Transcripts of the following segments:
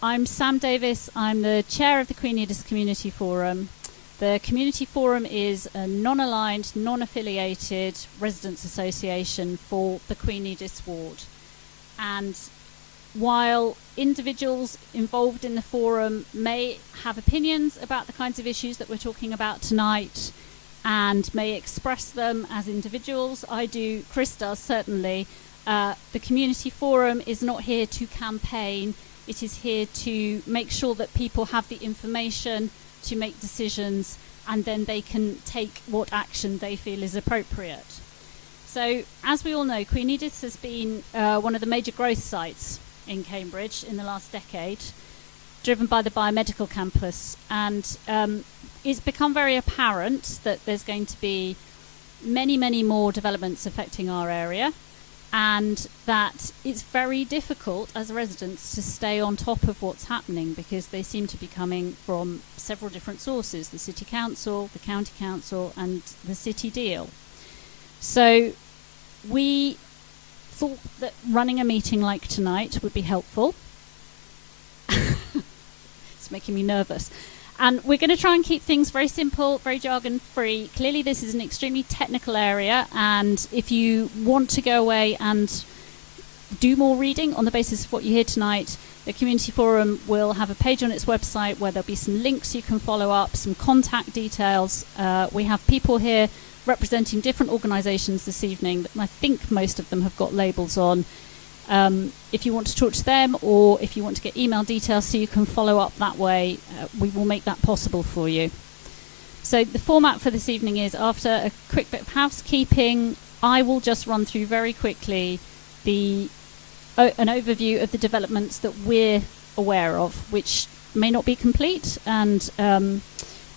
I'm Sam Davis. I'm the chair of the Queen Ediths Community Forum. The Community Forum is a non-aligned, non-affiliated residents association for the Queen Ediths ward. And while individuals involved in the forum may have opinions about the kinds of issues that we're talking about tonight and may express them as individuals, I do, Chris does certainly, the Community Forum is not here to campaign. It is here to make sure that people have the information to make decisions, and then they can take what action they feel is appropriate. So, as we all know, Queen Ediths has been one of the major growth sites in Cambridge in the last decade, driven by the biomedical campus, and it's become very apparent that there's going to be many more developments affecting our area, and that it's very difficult as residents to stay on top of what's happening because they seem to be coming from several different sources: the City Council, the County Council, and the City Deal. So we thought that running a meeting like tonight would be helpful. It's making me nervous. And we're going to try and keep things very simple, very jargon-free. Clearly, this is an extremely technical area, and if you want to go away and do more reading on the basis of what you hear tonight, the Community Forum will have a page on its website where there'll be some links you can follow up, some contact details. We have people here representing different organisations this evening, and I think most of them have got labels on. If you want to talk to them, or if you want to get email details so you can follow up that way, we will make that possible for you. So the format for this evening is, after a quick bit of housekeeping, I will just run through very quickly an overview of the developments that we're aware of, which may not be complete, and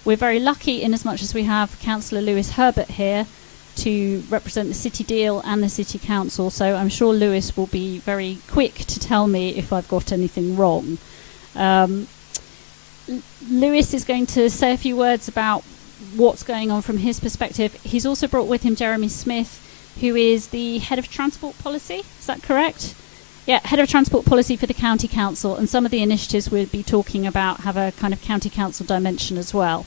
we're very lucky in as much as we have Councillor Lewis Herbert here to represent the City Deal and the City Council, so I'm sure Lewis will be very quick to tell me if I've got anything wrong. Lewis is going to say a few words about what's going on from his perspective. He's also brought with him Jeremy Smith, who is the Head of Transport Policy, is that correct? Yeah, Head of Transport Policy for the County Council, and some of the initiatives we'll be talking about have a kind of County Council dimension as well.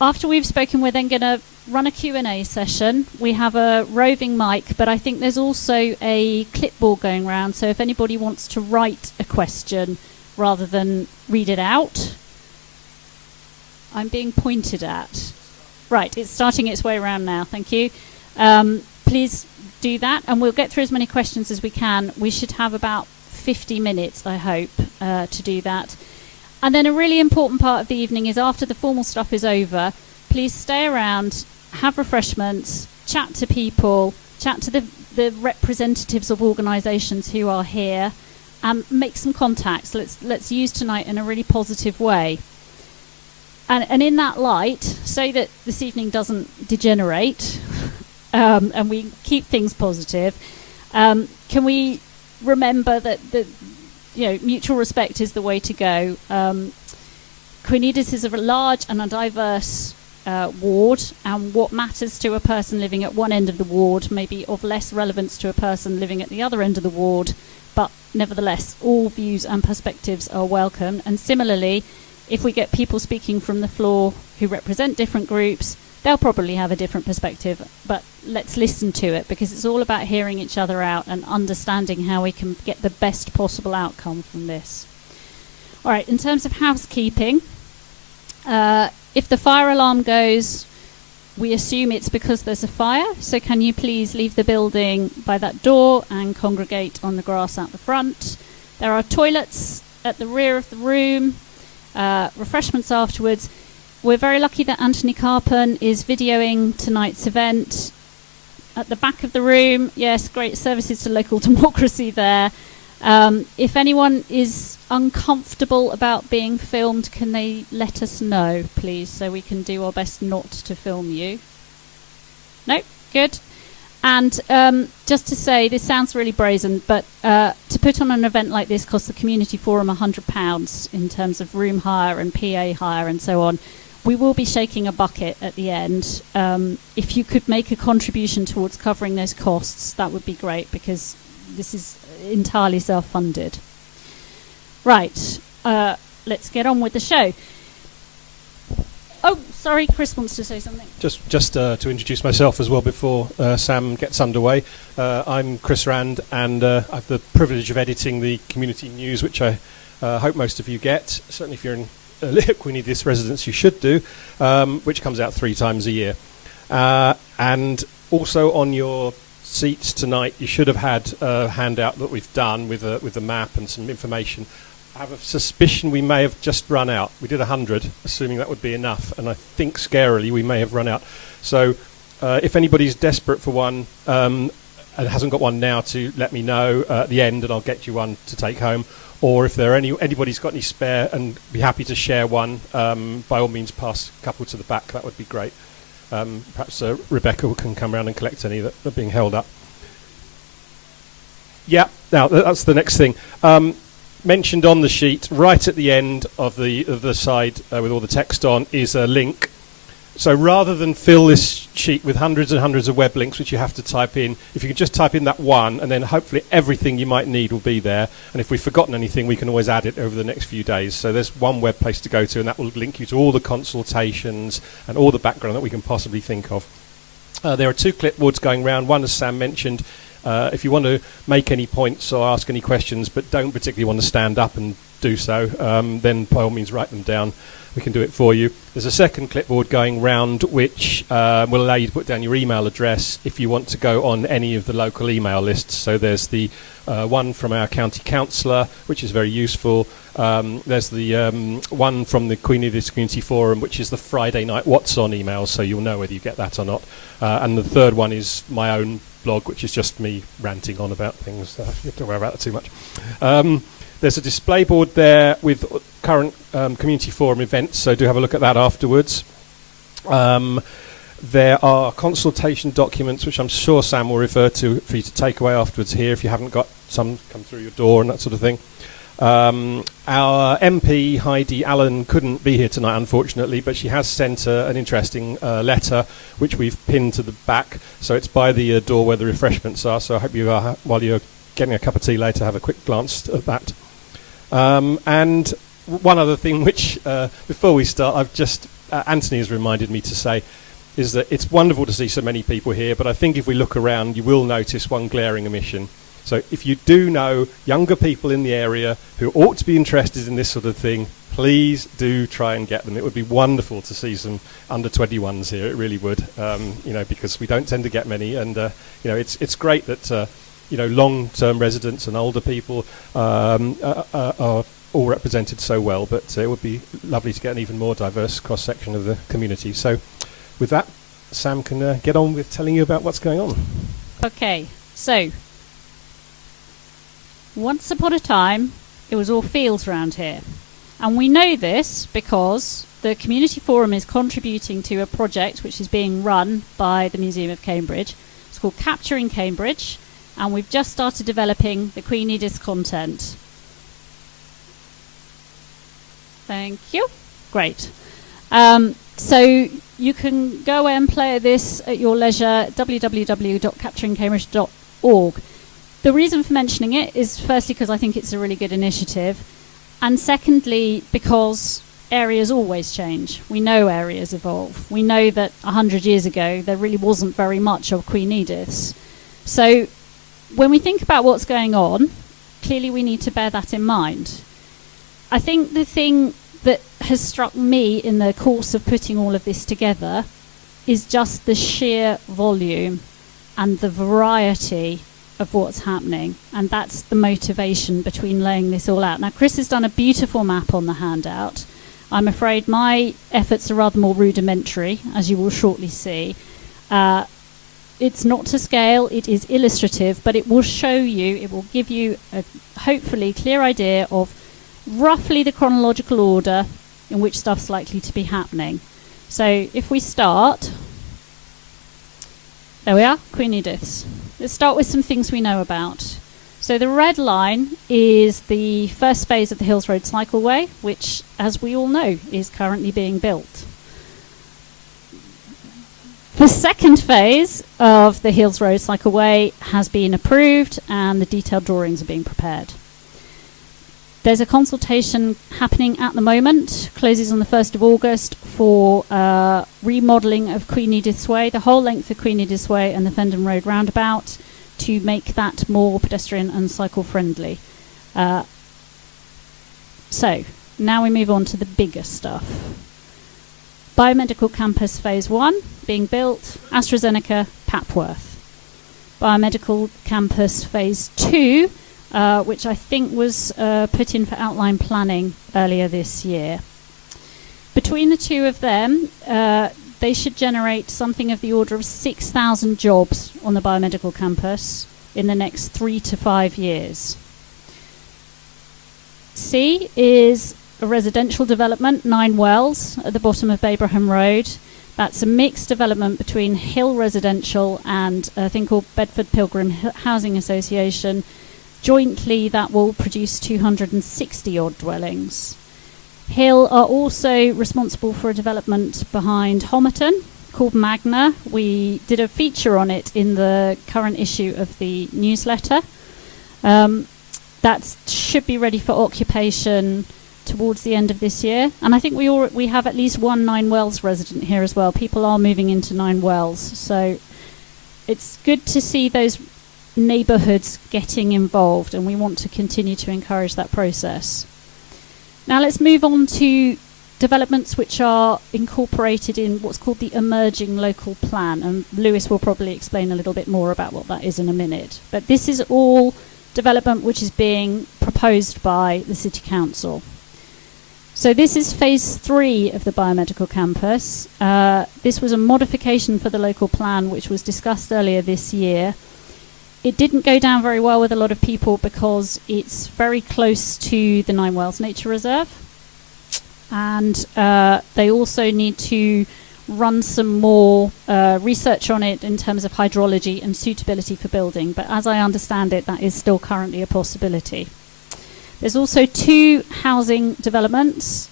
After we've spoken, we're then going to run a Q&A session. We have a roving mic, but I think there's also a clipboard going around, so if anybody wants to write a question rather than read it out. I'm being pointed at. Right, it's starting its way around now, thank you. Please do that, and we'll get through as many questions as we can. We should have about 50 minutes, I hope, to do that. And then a really important part of the evening is, after the formal stuff is over, please stay around, have refreshments, chat to people, chat to the representatives of organisations who are here, and make some contacts. Let's use tonight in a really positive way. And in that light, so that this evening doesn't degenerate, and we keep things positive, can we remember that mutual respect is the way to go. Queen Ediths is a large and a diverse ward, and what matters to a person living at one end of the ward may be of less relevance to a person living at the other end of the ward, but nevertheless, all views and perspectives are welcome. And similarly, if we get people speaking from the floor who represent different groups, they'll probably have a different perspective, but let's listen to it, because it's all about hearing each other out and understanding how we can get the best possible outcome from this. All right, in terms of housekeeping, if the fire alarm goes, we assume it's because there's a fire, so can you please leave the building by that door and congregate on the grass out the front. There are toilets at the rear of the room, refreshments afterwards. We're very lucky that Antony Carpen is videoing tonight's event. At the back of the room, yes, great services to local democracy there. If anyone is uncomfortable about being filmed, can they let us know, please, so we can do our best not to film you? No? Good. And just to say, this sounds really brazen, but to put on an event like this costs the Community Forum £100 in terms of room hire and PA hire and so on. We will be shaking a bucket at the end. If you could make a contribution towards covering those costs, that would be great, because this is entirely self-funded. Right, let's get on with the show. Oh, sorry, Chris wants to say something. Just to introduce myself as well before Sam gets underway. I'm Chris Rand, and I have the privilege of editing the community news, which I hope most of you get. Certainly if you're in Queen Ediths residence, you should do, which comes out 3 times a year. And also on your seats tonight, you should have had a handout that we've done with a map and some information. I have a suspicion we may have just run out. We did 100, assuming that would be enough, and I think scarily we may have run out. So if anybody's desperate for one and hasn't got one now, to let me know at the end, and I'll get you one to take home. Or if there are anybody's got any spare and be happy to share one, by all means pass a couple to the back. That would be great. Perhaps Rebecca can come around and collect any that are being held up. Yeah, now that's the next thing. Mentioned on the sheet, right at the end of the side with all the text on, is a link. So rather than fill this sheet with hundreds and hundreds of web links, which you have to type in, if you could just type in that one, and then hopefully everything you might need will be there. And if we've forgotten anything, we can always add it over the next few days. So there's one web place to go to, and that will link you to all the consultations and all the background that we can possibly think of. There are 2 clipboards going round. One, as Sam mentioned, if you want to make any points or ask any questions, but don't particularly want to stand up and do so, then by all means write them down. We can do it for you. There's a second clipboard going round which will allow you to put down your email address if you want to go on any of the local email lists. So there's the one from our county councillor, which is very useful. There's the one from the Queen Ediths Community Forum, which is the Friday night What's On email, so you'll know whether you get that or not. And the third one is my own blog, which is just me ranting on about things. You don't have to worry about that too much. There's a display board there with current community forum events, so do have a look at that afterwards. There are consultation documents, which I'm sure Sam will refer to for you to take away afterwards here if you haven't got some come through your door and that sort of thing. Our MP, Heidi Allen, couldn't be here tonight, unfortunately, but she has sent an interesting letter, which we've pinned to the back. So it's by the door where the refreshments are, so I hope you are, while you're getting a cup of tea later, have a quick glance at that. And one other thing which, before we start, I've just, Antony has reminded me to say, is that it's wonderful to see so many people here, but I think if we look around, you will notice one glaring omission. So if you do know younger people in the area who ought to be interested in this sort of thing, please do try and get them. It would be wonderful to see some under 21s here. It really would, because we don't tend to get many. And, it's great that, long-term residents and older people are all represented so well, but it would be lovely to get an even more diverse cross-section of the community. So with that, Sam can get on with telling you about what's going on. Okay, so once upon a time, it was all fields around here. And we know this because the Community Forum is contributing to a project which is being run by the Museum of Cambridge. It's called Capturing Cambridge, and we've just started developing the Queen Ediths content. Thank you. Great. So you can go and play this at your leisure, www.capturingcambridge.org. The reason for mentioning it is firstly because I think it's a really good initiative, and secondly because areas always change. We know areas evolve. We know that 100 years ago there really wasn't very much of Queen Ediths. So when we think about what's going on, clearly we need to bear that in mind. I think the thing that has struck me in the course of putting all of this together is just the sheer volume and the variety of what's happening, and that's the motivation between laying this all out. Now, Chris has done a beautiful map on the handout. I'm afraid my efforts are rather more rudimentary, as you will shortly see. It's not to scale, it is illustrative, but it will show you, it will give you a hopefully clear idea of roughly the chronological order in which stuff's likely to be happening. So if we start, there we are, Queen Ediths. Let's start with some things we know about. So the red line is the first phase of the Hills Road Cycleway, which, as we all know, is currently being built. The second phase of the Hills Road Cycleway has been approved and the detailed drawings are being prepared. There's a consultation happening at the moment, closes on the 1st of August, for remodelling of Queen Edith's Way, the whole length of Queen Edith's Way and the Fendon Road roundabout, to make that more pedestrian and cycle friendly. So, now we move on to the bigger stuff. Biomedical Campus Phase 1, being built, AstraZeneca, Papworth. Biomedical Campus Phase 2, which I think was put in for outline planning earlier this year. Between the two of them, they should generate something of the order of 6,000 jobs on the biomedical campus in the next 3 to 5 years. C is a residential development, 9 Wells, at the bottom of Babraham Road. That's a mixed development between Hill Residential and a thing called Bedford Pilgrim Housing Association. Jointly, that will produce 260 odd dwellings. Hill are also responsible for a development behind Homerton called Magna. We did a feature on it in the current issue of the newsletter. That should be ready for occupation towards the end of this year. And I think we have at least one 9 Wells resident here as well. People are moving into 9 Wells. So it's good to see those neighbourhoods getting involved, and we want to continue to encourage that process. Now let's move on to developments which are incorporated in what's called the emerging local plan, and Lewis will probably explain a little bit more about what that is in a minute. But this is all development which is being proposed by the City Council. So this is phase 3 of the biomedical campus. This was a modification for the local plan which was discussed earlier this year. It didn't go down very well with a lot of people because it's very close to the 9 Wells Nature Reserve, and they also need to run some more research on it in terms of hydrology and suitability for building, but as I understand it, that is still currently a possibility. There's also 2 housing developments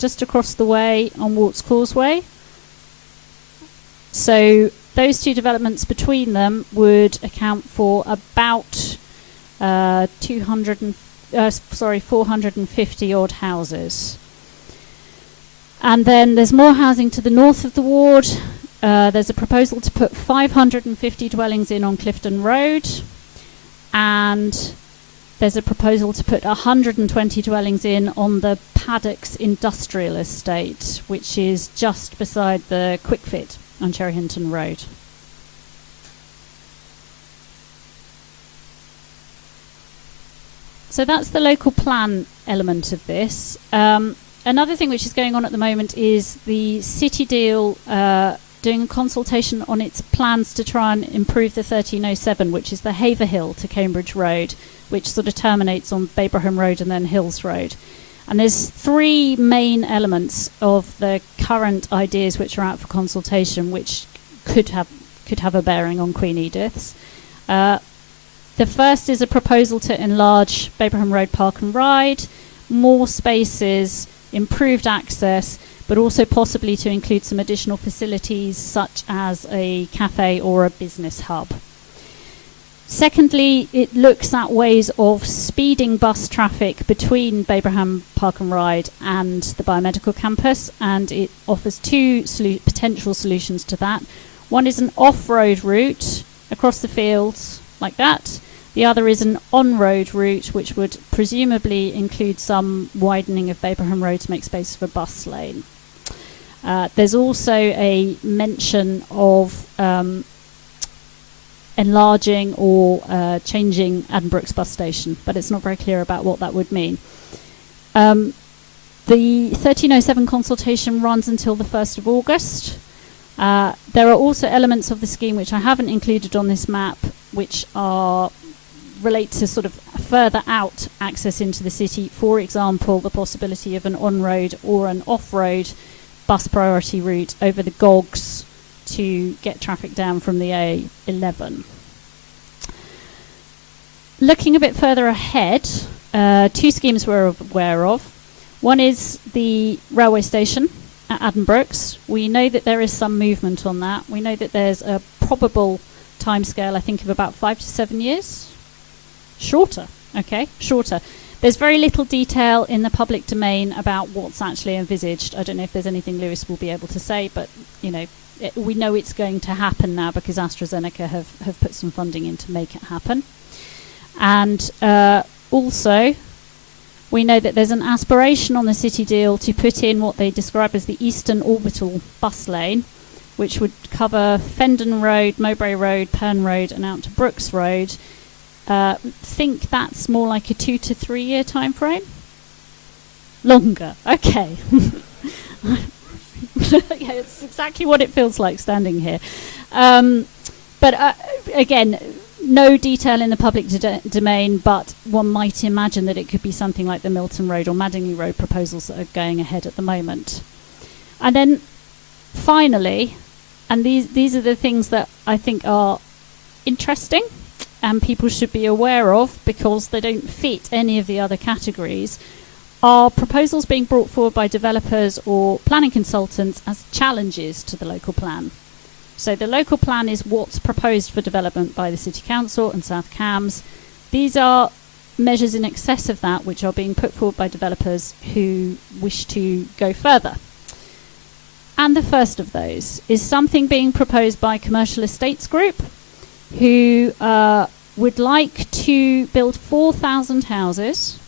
just across the way on Warts Causeway. So those 2 developments between them would account for about 450 odd houses. And then there's more housing to the north of the ward. There's a proposal to put 550 dwellings in on Clifton Road, and there's a proposal to put 120 dwellings in on the Paddocks Industrial Estate, which is just beside the Quick Fit on Cherry Hinton Road. So that's the local plan element of this. Another thing which is going on at the moment is the City Deal doing a consultation on its plans to try and improve the 1307, which is the Haverhill to Cambridge Road, which sort of terminates on Babraham Road and then Hills Road. And there's 3 main elements of the current ideas which are out for consultation, which could have a bearing on Queen Ediths. The first is a proposal to enlarge Babraham Road Park and Ride, more spaces, improved access, but also possibly to include some additional facilities such as a cafe or a business hub. Secondly, it looks at ways of speeding bus traffic between Babraham Park and Ride and the biomedical campus, and it offers 2 potential solutions to that. One is an off-road route across the fields like that. The other is an on-road route, which would presumably include some widening of Babraham Road to make space for bus lane. There's also a mention of enlarging or changing Addenbrooke's bus station, but it's not very clear about what that would mean. The 1307 consultation runs until the 1st of August. There are also elements of the scheme which I haven't included on this map, which relate to sort of further out access into the city. For example, the possibility of an on-road or an off-road bus priority route over the Gogs to get traffic down from the A11. Looking a bit further ahead, 2 schemes we're aware of. One is the railway station at Addenbrooke's. We know that there is some movement on that. We know that there's a probable timescale, I think, of about 5 to 7 years. Shorter, okay, shorter. There's very little detail in the public domain about what's actually envisaged. I don't know if there's anything Lewis will be able to say, but we know it's going to happen now because AstraZeneca have put some funding in to make it happen. And also, we know that there's an aspiration on the city deal to put in what they describe as the Eastern Orbital bus lane, which would cover Fendon Road, Mowbray Road, Pern Road, and out to Brooks Road. Think that's more like a 2 to 3 year time frame? Longer, okay. Yeah, it's exactly what it feels like standing here. But again, no detail in the public domain, but one might imagine that it could be something like the Milton Road or Madingley Road proposals that are going ahead at the moment. And then finally, and these are the things that I think are interesting and people should be aware of because they don't fit any of the other categories, are proposals being brought forward by developers or planning consultants as challenges to the local plan. So the local plan is what's proposed for development by the City Council and South Cambs. These are measures in excess of that which are being put forward by developers who wish to go further. And the first of those is something being proposed by Commercial Estates Group, who would like to build 4,000 houses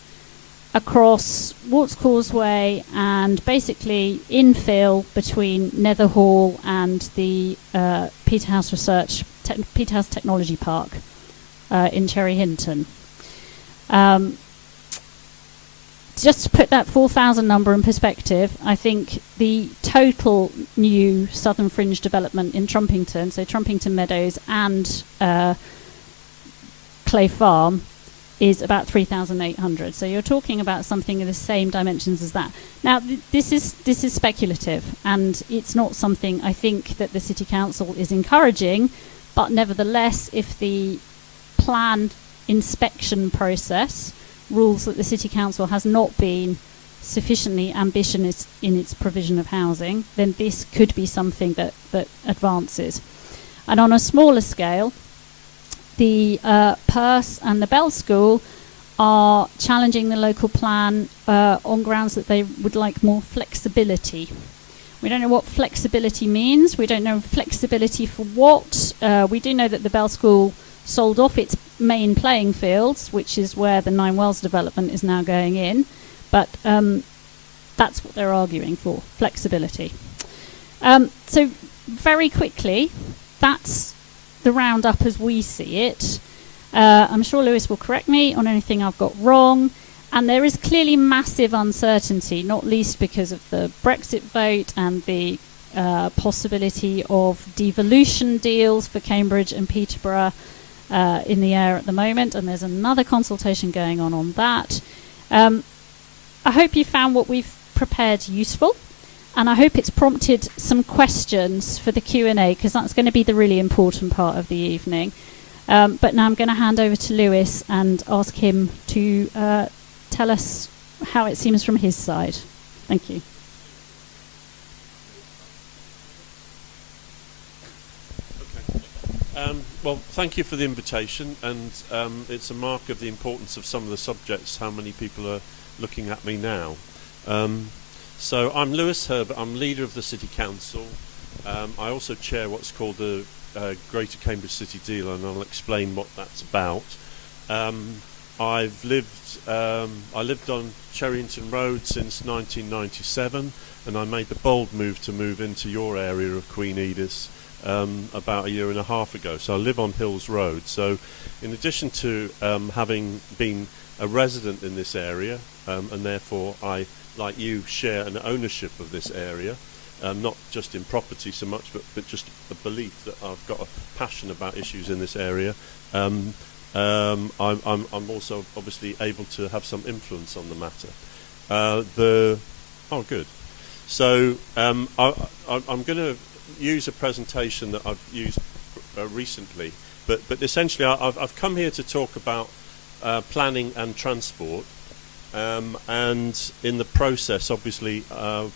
across Warts Causeway and basically infill between Netherhall and the Peterhouse Peterhouse Technology Park in Cherry Hinton. Just to put that 4,000 number in perspective, I think the total new southern fringe development in Trumpington, so Trumpington Meadows and Clay Farm, is about 3,800. So you're talking about something of the same dimensions as that. Now, this is speculative, and it's not something I think that the City Council is encouraging, but nevertheless, if the plan inspection process rules that the City Council has not been sufficiently ambitious in its provision of housing, then this could be something that advances. And on a smaller scale, the Perse and the Bell School are challenging the local plan on grounds that they would like more flexibility. We don't know what flexibility means. We don't know flexibility for what. We do know that the Bell School sold off its main playing fields, which is where the Nine Wells development is now going in. But that's what they're arguing for, flexibility. So very quickly, that's the roundup as we see it. I'm sure Lewis will correct me on anything I've got wrong. And there is clearly massive uncertainty, not least because of the Brexit vote and the possibility of devolution deals for Cambridge and Peterborough in the air at the moment. And there's another consultation going on that. I hope you found what we've prepared useful. And I hope it's prompted some questions for the Q&A, because that's going to be the really important part of the evening. But now I'm going to hand over to Lewis and ask him to tell us how it seems from his side. Thank you. Okay. Well, thank you for the invitation, and it's a mark of the importance of some of the subjects, how many people are looking at me now. So I'm Lewis Herbert, I'm leader of the City Council. I also chair what's called the Greater Cambridge City Deal, and I'll explain what that's about. I lived on Cherrington Road since 1997, and I made the bold move to move into your area of Queen Ediths about a year and a half ago. So I live on Hills Road. So in addition to having been a resident in this area, and therefore I, like you, share an ownership of this area, not just in property so much, but just a belief that I've got a passion about issues in this area. I'm also obviously able to have some influence on the matter. Good. So I'm going to use a presentation that I've used recently, but essentially I've come here to talk about planning and transport. And in the process, obviously,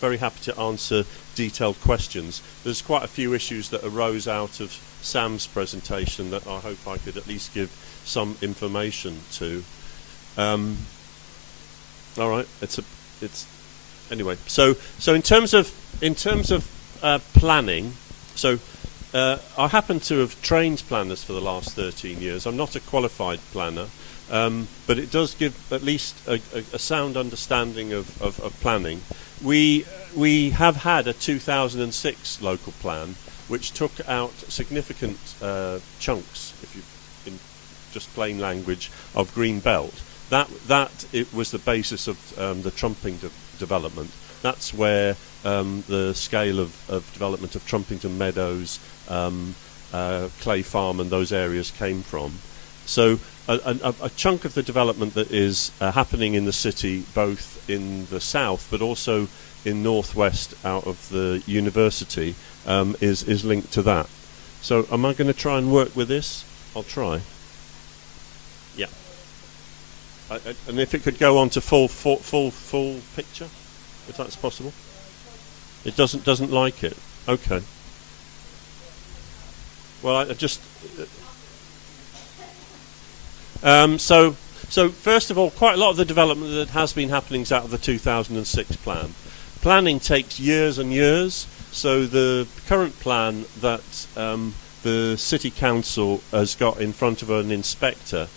very happy to answer detailed questions. There's quite a few issues that arose out of Sam's presentation that I hope I could at least give some information to. All right. Anyway. So in terms of planning, so I happen to have trained planners for the last 13 years. I'm not a qualified planner, but it does give at least a sound understanding of planning. We have had a 2006 local plan which took out significant chunks, if you in just plain language, of green belt. That it was the basis of the Trumping development. That's where the scale of development of Trumpington Meadows, Clay Farm and those areas came from. So a chunk of the development that is happening in the city, both in the south but also in northwest out of the university, is linked to that. So am I going to try and work with this? I'll try. Yeah. And if it could go on to full picture, if that's possible. It doesn't like it. Okay. Well, I just. So first of all, quite a lot of the development that has been happening is out of the 2006 plan. Planning takes years and years. So the current plan that the City Council has got in front of an inspector,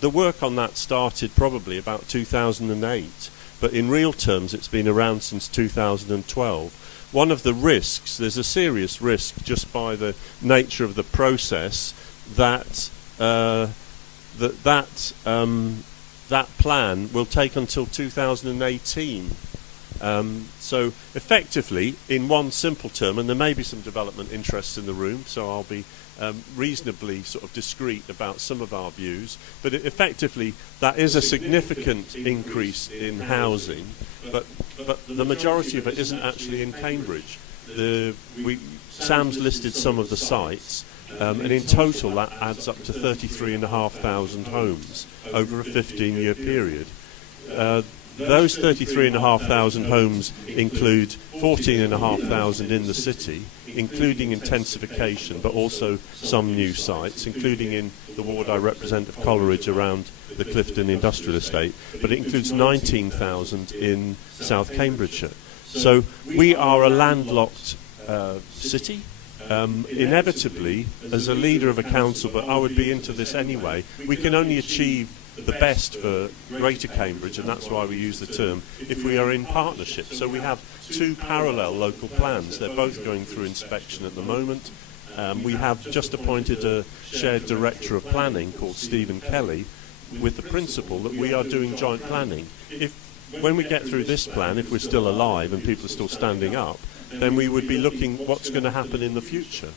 the work on that started probably about 2008, but in real terms it's been around since 2012. One of the risks, there's a serious risk just by the nature of the process that that plan will take until 2018. So effectively, in one simple term, and there may be some development interests in the room, so I'll be reasonably sort of discreet about some of our views, but effectively that is a significant increase in housing, but the majority of it isn't actually in Cambridge. Sam's listed some of the sites, and in total that adds up to 33,500 homes over a 15-year period. Those 33,500 homes include 14,500 in the city, including intensification, but also some new sites, including in the ward I represent of Coleridge around the Clifton Industrial Estate, but it includes 19,000 in South Cambridgeshire. So we are a landlocked city. Inevitably, as a leader of a council, but I would be into this anyway, we can only achieve the best for Greater Cambridge, and that's why we use the term, if we are in partnership. So we have two parallel local plans. They're both going through inspection at the moment. We have just appointed a shared director of planning called Stephen Kelly, with the principle that we are doing joint planning. When we get through this plan, if we're still alive and people are still standing up, then we would be looking what's going to happen in the future.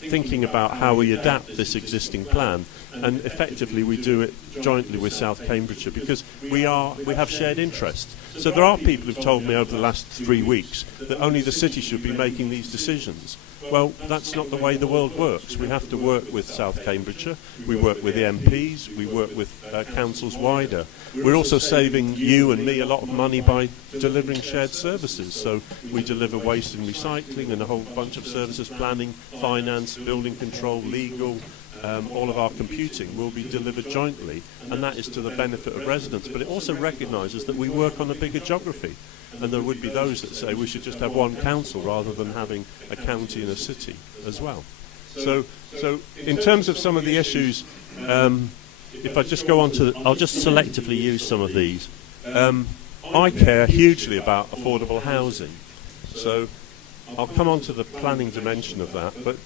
Thinking about how we adapt this existing plan, and effectively we do it jointly with South Cambridgeshire because we have shared interests. So there are people who've told me over the last 3 weeks that only the city should be making these decisions. Well, that's not the way the world works. We have to work with South Cambridgeshire, we work with the MPs, we work with councils wider. We're also saving you and me a lot of money by delivering shared services. So we deliver waste and recycling and a whole bunch of services, planning, finance, building control, legal, all of our computing will be delivered jointly, and that is to the benefit of residents. But it also recognises that we work on a bigger geography. And there would be those that say we should just have one council rather than having a county and a city as well. So in terms of some of the issues, if I just go on to, I'll just selectively use some of these. I care hugely about affordable housing. So I'll come on to the planning dimension of that, but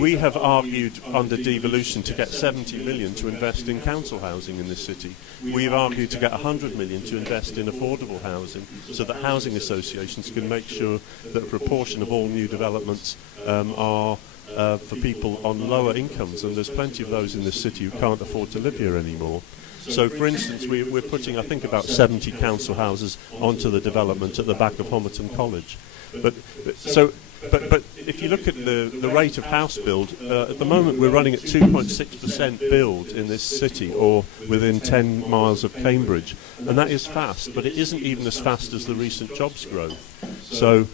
we have argued under devolution to get 70 million to invest in council housing in this city. We've argued to get 100 million to invest in affordable housing so that housing associations can make sure that a proportion of all new developments are for people on lower incomes, and there's plenty of those in this city who can't afford to live here anymore. So, for instance, we're putting, I think, about 70 council houses onto the development at the back of Homerton College. But if you look at the rate of house build, at the moment we're running at 2.6% build in this city, or within 10 miles of Cambridge, and that is fast, but it isn't even as fast as the recent jobs growth. So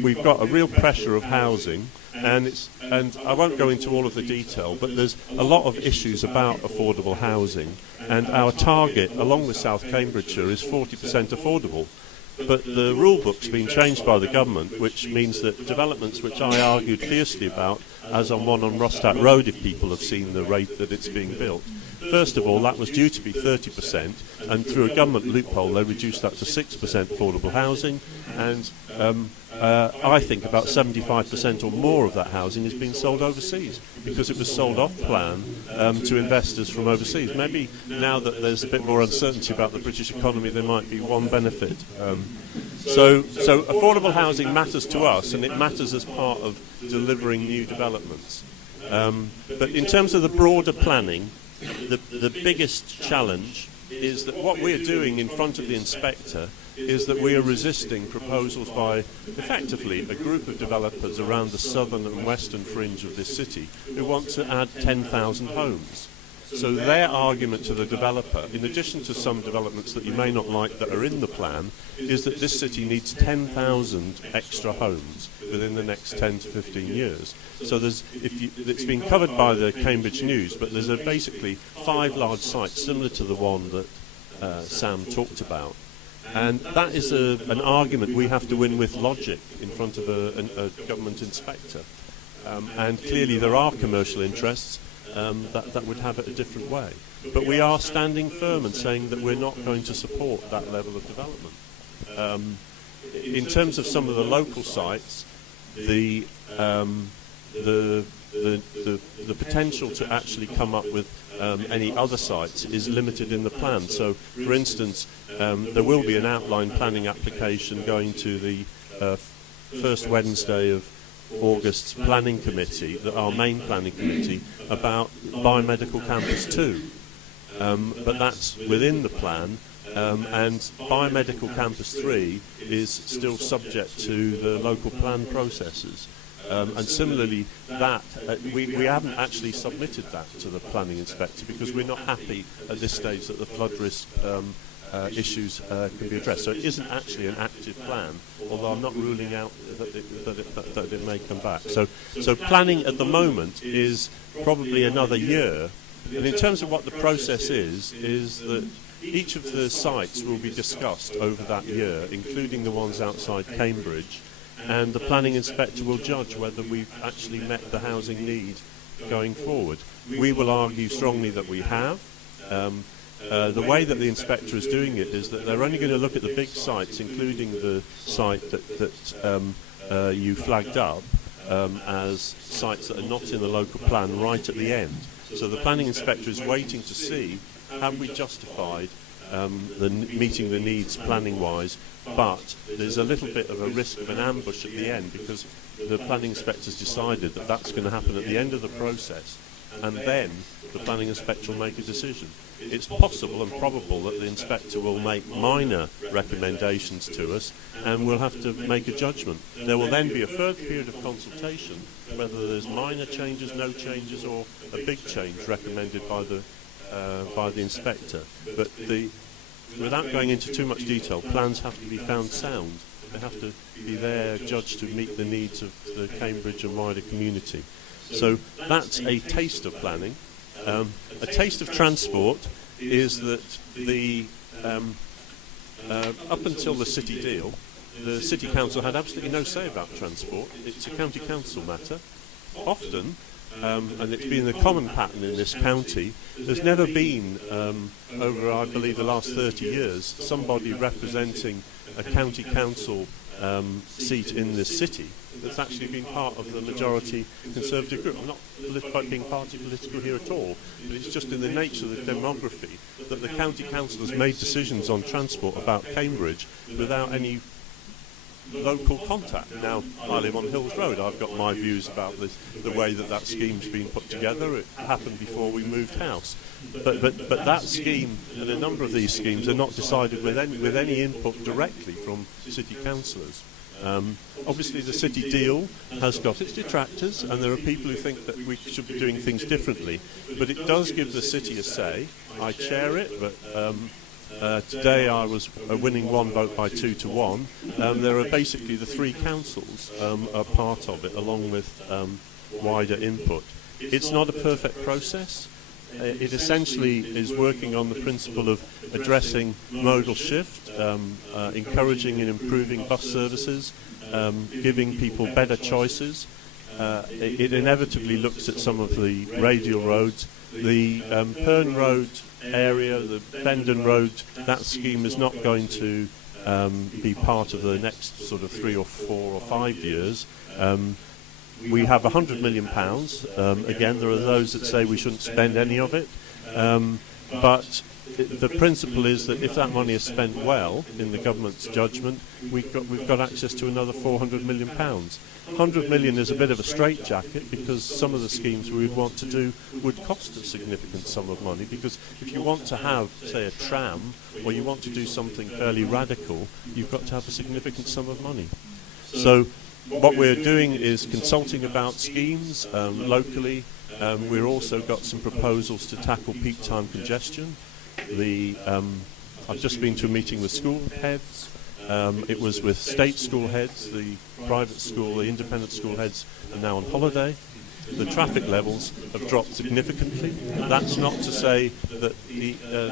we've got a real pressure of housing, and I won't go into all of the detail, but there's a lot of issues about affordable housing, and our target, along with South Cambridgeshire, is 40% affordable. But the rule book's been changed by the government, which means that developments which I argued fiercely about, as on one on Rostack Road, if people have seen the rate that it's being built, first of all, that was due to be 30%, and through a government loophole they reduced that to 6% affordable housing, and I think about 75% or more of that housing is being sold overseas, because it was sold off plan to investors from overseas. Maybe now that there's a bit more uncertainty about the British economy, there might be one benefit. So affordable housing matters to us, and it matters as part of delivering new developments. But in terms of the broader planning, the biggest challenge is that what we're doing in front of the inspector is that we are resisting proposals by effectively a group of developers around the southern and western fringe of this city who want to add 10,000 homes. So their argument to the developer, in addition to some developments that you may not like that are in the plan, is that this city needs 10,000 extra homes within the next 10 to 15 years. So it's been covered by the Cambridge News, but there's basically 5 large sites similar to the one that Sam talked about. And that is an argument we have to win with logic in front of a government inspector. And clearly there are commercial interests that would have it a different way. But we are standing firm and saying that we're not going to support that level of development. In terms of some of the local sites, the potential to actually come up with any other sites is limited in the plan. So, for instance, there will be an outline planning application going to the first Wednesday of August's planning committee, our main planning committee, about Biomedical Campus 2. But that's within the plan, and Biomedical Campus 3 is still subject to the local plan processes. And similarly, we haven't actually submitted that to the planning inspector because we're not happy at this stage that the flood risk issues can be addressed. So it isn't actually an active plan, although I'm not ruling out that it may come back. So planning at the moment is probably another year. And in terms of what the process is that each of the sites will be discussed over that year, including the ones outside Cambridge, and the planning inspector will judge whether we've actually met the housing need going forward. We will argue strongly that we have. The way that the inspector is doing it is that they're only going to look at the big sites, including the site that you flagged up as sites that are not in the local plan right at the end. So the planning inspector is waiting to see, have we justified meeting the needs planning-wise, but there's a little bit of a risk of an ambush at the end because the planning inspector's decided that that's going to happen at the end of the process, and then the planning inspector will make a decision. It's possible and probable that the inspector will make minor recommendations to us and we'll have to make a judgment. There will then be a further period of consultation, whether there's minor changes, no changes, or a big change recommended by the inspector. But without going into too much detail, plans have to be found sound. They have to be there, judged to meet the needs of the Cambridge and wider community. So that's a taste of planning. A taste of transport is that up until the city deal, the City Council had absolutely no say about transport. It's a county council matter. Often, and it's been the common pattern in this county, there's never been, over I believe the last 30 years, somebody representing a county council seat in this city that's actually been part of the majority Conservative group. I'm not being party political here at all, but it's just in the nature of the demography that the county council has made decisions on transport about Cambridge without any local contact. Now, I live on Hills Road. I've got my views about the way that scheme's been put together. It happened before we moved house. But that scheme and a number of these schemes are not decided with any input directly from city councillors. Obviously the city deal has got its detractors, and there are people who think that we should be doing things differently, but it does give the city a say. I chair it, but today I was winning one vote by 2 to 1. There are basically the 3 councils are part of it, along with wider input. It's not a perfect process. it essentially is working on the principle of addressing modal shift, encouraging and improving bus services, giving people better choices. It inevitably looks at some of the radial roads. The Pern Road area, the Bendon Road, that scheme is not going to be part of the next sort of 3 or 4 or 5 years. We have £100 million. Again, there are those that say we shouldn't spend any of it. But the principle is that if that money is spent well, in the government's judgment, we've got access to another £400 million. 100 million is a bit of a straitjacket because some of the schemes we would want to do would cost a significant sum of money, because if you want to have, say, a tram, or you want to do something fairly radical, you've got to have a significant sum of money. So what we're doing is consulting about schemes locally. We've also got some proposals to tackle peak time congestion. I've just been to a meeting with school heads. It was with state school heads. The private school, the independent school heads are now on holiday. The traffic levels have dropped significantly. That's not to say that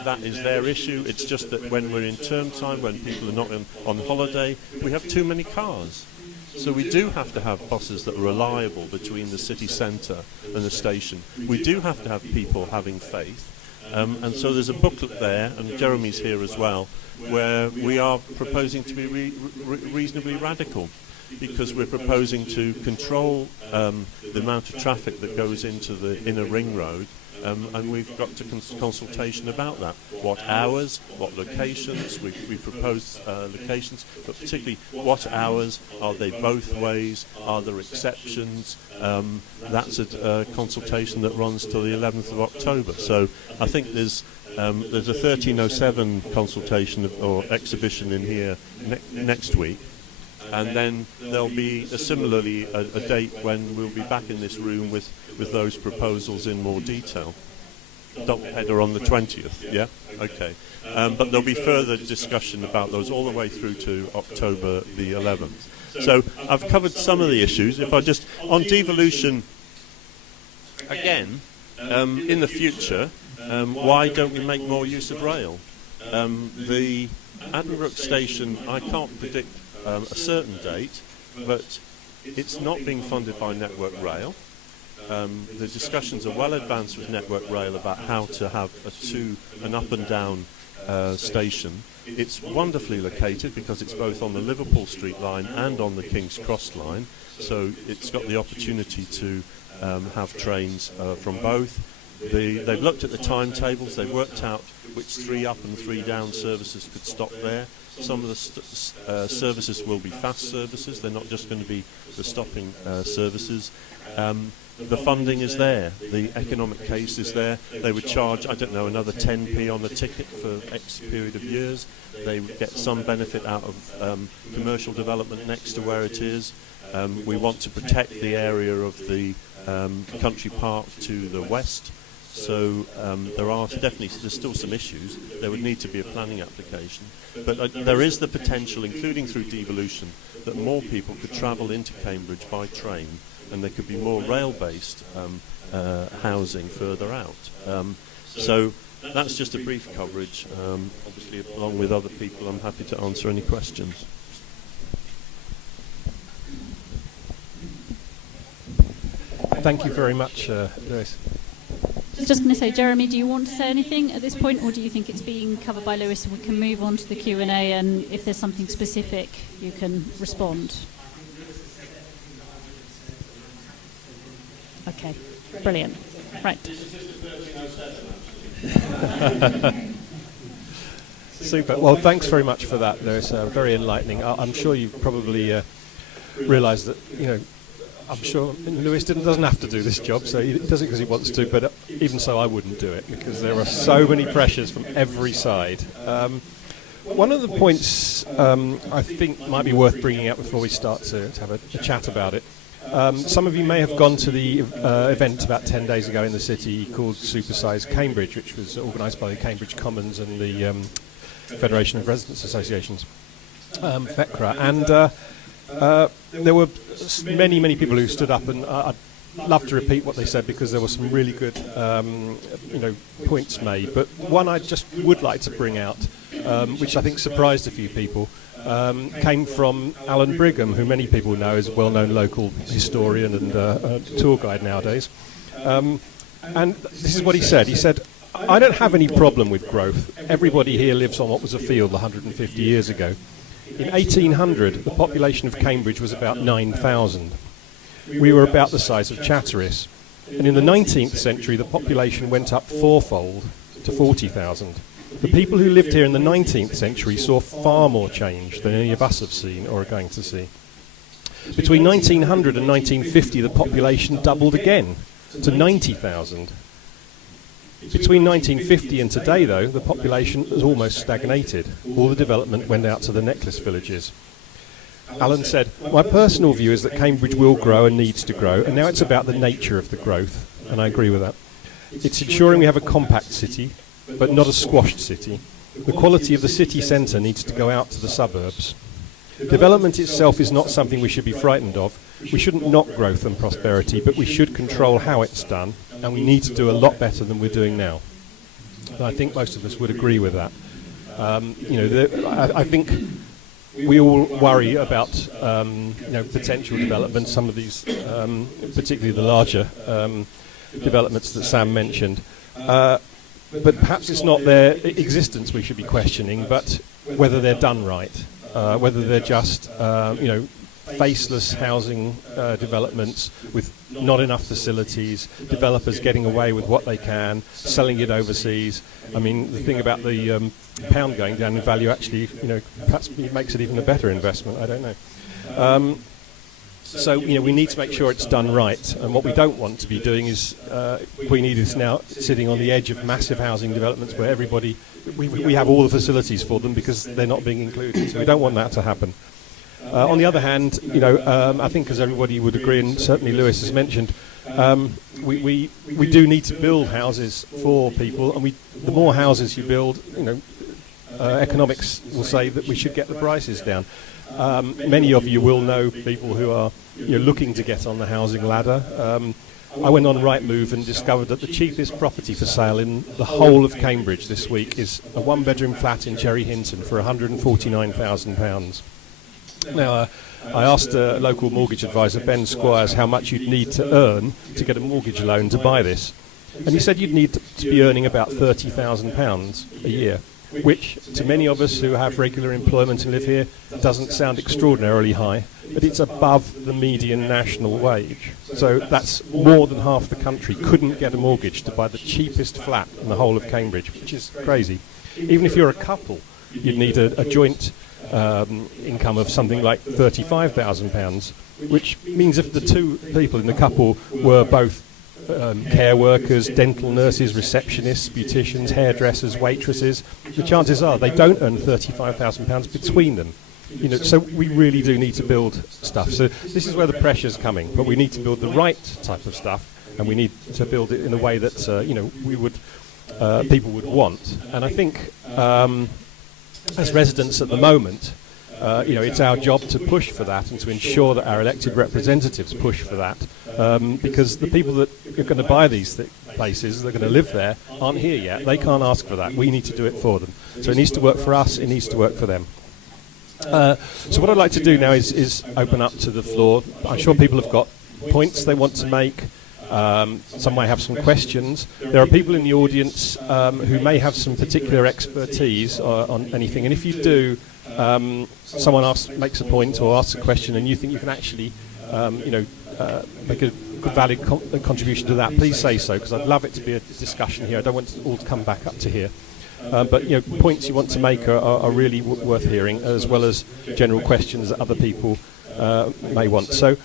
that is their issue. It's just that when we're in term time, when people are not on holiday, we have too many cars. So we do have to have buses that are reliable between the city centre and the station. We do have to have people having faith. And so there's a booklet there, and Jeremy's here as well, where we are proposing to be reasonably radical, because we're proposing to control the amount of traffic that goes into the inner ring road, and we've got to consultation about that. What hours, what locations, we propose locations, but particularly what hours, are they both ways, are there exceptions? That's a consultation that runs till the 11th of October. So I think there's a 1307 consultation or exhibition in here next week. And then there'll be similarly a date when we'll be back in this room with those proposals in more detail. Double header on the 20th, yeah? Okay. But there'll be further discussion about those all the way through to October the 11th. So I've covered some of the issues. If I just, on devolution, again, in the future, why don't we make more use of rail? The Addenbrooke station, I can't predict a certain date, but it's not being funded by Network Rail. The discussions are well advanced with Network Rail about how to have an up and down station. It's wonderfully located because it's both on the Liverpool Street line and on the King's Cross line, so it's got the opportunity to have trains from both. They've looked at the timetables, they've worked out which 3 up and 3 down services could stop there. Some of the services will be fast services, they're not just going to be the stopping services. The funding is there, the economic case is there. They would charge, I don't know, another 10p on the ticket for X period of years. They would get some benefit out of commercial development next to where it is. We want to protect the area of the country park to the west. So there's still some issues. There would need to be a planning application. But there is the potential, including through devolution, that more people could travel into Cambridge by train, and there could be more rail-based housing further out. So that's just a brief coverage. Obviously, along with other people, I'm happy to answer any questions. Thank you very much, Lewis. Just going to say, Jeremy, do you want to say anything at this point, or do you think it's being covered by Lewis and we can move on to the Q&A, and if there's something specific, you can respond? Okay, brilliant. Right. Super. Well, thanks very much for that, Lewis. Very enlightening. I'm sure you probably realise that, I'm sure Lewis doesn't have to do this job, so he does it because he wants to, but even so I wouldn't do it because there are so many pressures from every side. One of the points I think might be worth bringing up before we start to have a chat about it. Some of you may have gone to the event about 10 days ago in the city called Supersize Cambridge, which was organised by the Cambridge Commons and the Federation of Residents Associations, FECRA, and there were many people who stood up, and love to repeat what they said because there were some really good, points made. But one I just would like to bring out, which I think surprised a few people, came from Alan Brigham, who many people know is a well-known local historian and tour guide nowadays. And this is what he said. He said, "I don't have any problem with growth. Everybody here lives on what was a field 150 years ago. In 1800, the population of Cambridge was about 9,000. We were about the size of Chatteris. And in the 19th century, the population went up fourfold to 40,000. The people who lived here in the 19th century saw far more change than any of us have seen or are going to see. Between 1900 and 1950, the population doubled again to 90,000. Between 1950 and today, though, the population has almost stagnated. All the development went out to the necklace villages." Alan said, "My personal view is that Cambridge will grow and needs to grow, and now it's about the nature of the growth," and I agree with that. "It's ensuring we have a compact city, but not a squashed city. The quality of the city centre needs to go out to the suburbs. Development itself is not something we should be frightened of. We shouldn't knock growth and prosperity, but we should control how it's done, and we need to do a lot better than we're doing now." And I think most of us would agree with that. I think we all worry about potential development, some of these, particularly the larger developments that Sam mentioned. But perhaps it's not their existence we should be questioning, but whether they're done right, whether they're just faceless housing developments with not enough facilities, developers getting away with what they can, selling it overseas. I mean, the thing about the pound going down in value actually, perhaps makes it even a better investment. I don't know. So we need to make sure it's done right. And what we don't want to be doing is, Queen Ediths now sitting on the edge of massive housing developments where everybody, we have all the facilities for them because they're not being included. So we don't want that to happen. On the other hand, I think as everybody would agree, and certainly Lewis has mentioned, we do need to build houses for people, and the more houses you build, economics will say that we should get the prices down. Many of you will know people who are looking to get on the housing ladder. I went on Rightmove and discovered that the cheapest property for sale in the whole of Cambridge this week is a one-bedroom flat in Cherry Hinton for £149,000. Now, I asked a local mortgage advisor, Ben Squires, how much you'd need to earn to get a mortgage loan to buy this. And he said you'd need to be earning about £30,000 a year, which to many of us who have regular employment and live here doesn't sound extraordinarily high, but it's above the median national wage. So that's more than half the country couldn't get a mortgage to buy the cheapest flat in the whole of Cambridge, which is crazy. Even if you're a couple, you'd need a joint income of something like £35,000, which means if the two people in the couple were both care workers, dental nurses, receptionists, beauticians, hairdressers, waitresses, the chances are they don't earn £35,000 between them. So we really do need to build stuff. So this is where the pressure's coming, but we need to build the right type of stuff, and we need to build it in a way that we would people would want. And I think as residents at the moment, it's our job to push for that and to ensure that our elected representatives push for that, because the people that are going to buy these places, they're going to live there, aren't here yet. They can't ask for that. We need to do it for them. So it needs to work for us. It needs to work for them. So what I'd like to do now is open up to the floor. I'm sure people have got points they want to make. Some might have some questions. There are people in the audience who may have some particular expertise on anything. And if you do, someone makes a point or asks a question and you think you can actually make a good valid contribution to that, please say so, because I'd love it to be a discussion here. I don't want it all to come back up to here. But points you want to make are really worth hearing, as well as general questions that other people may want. So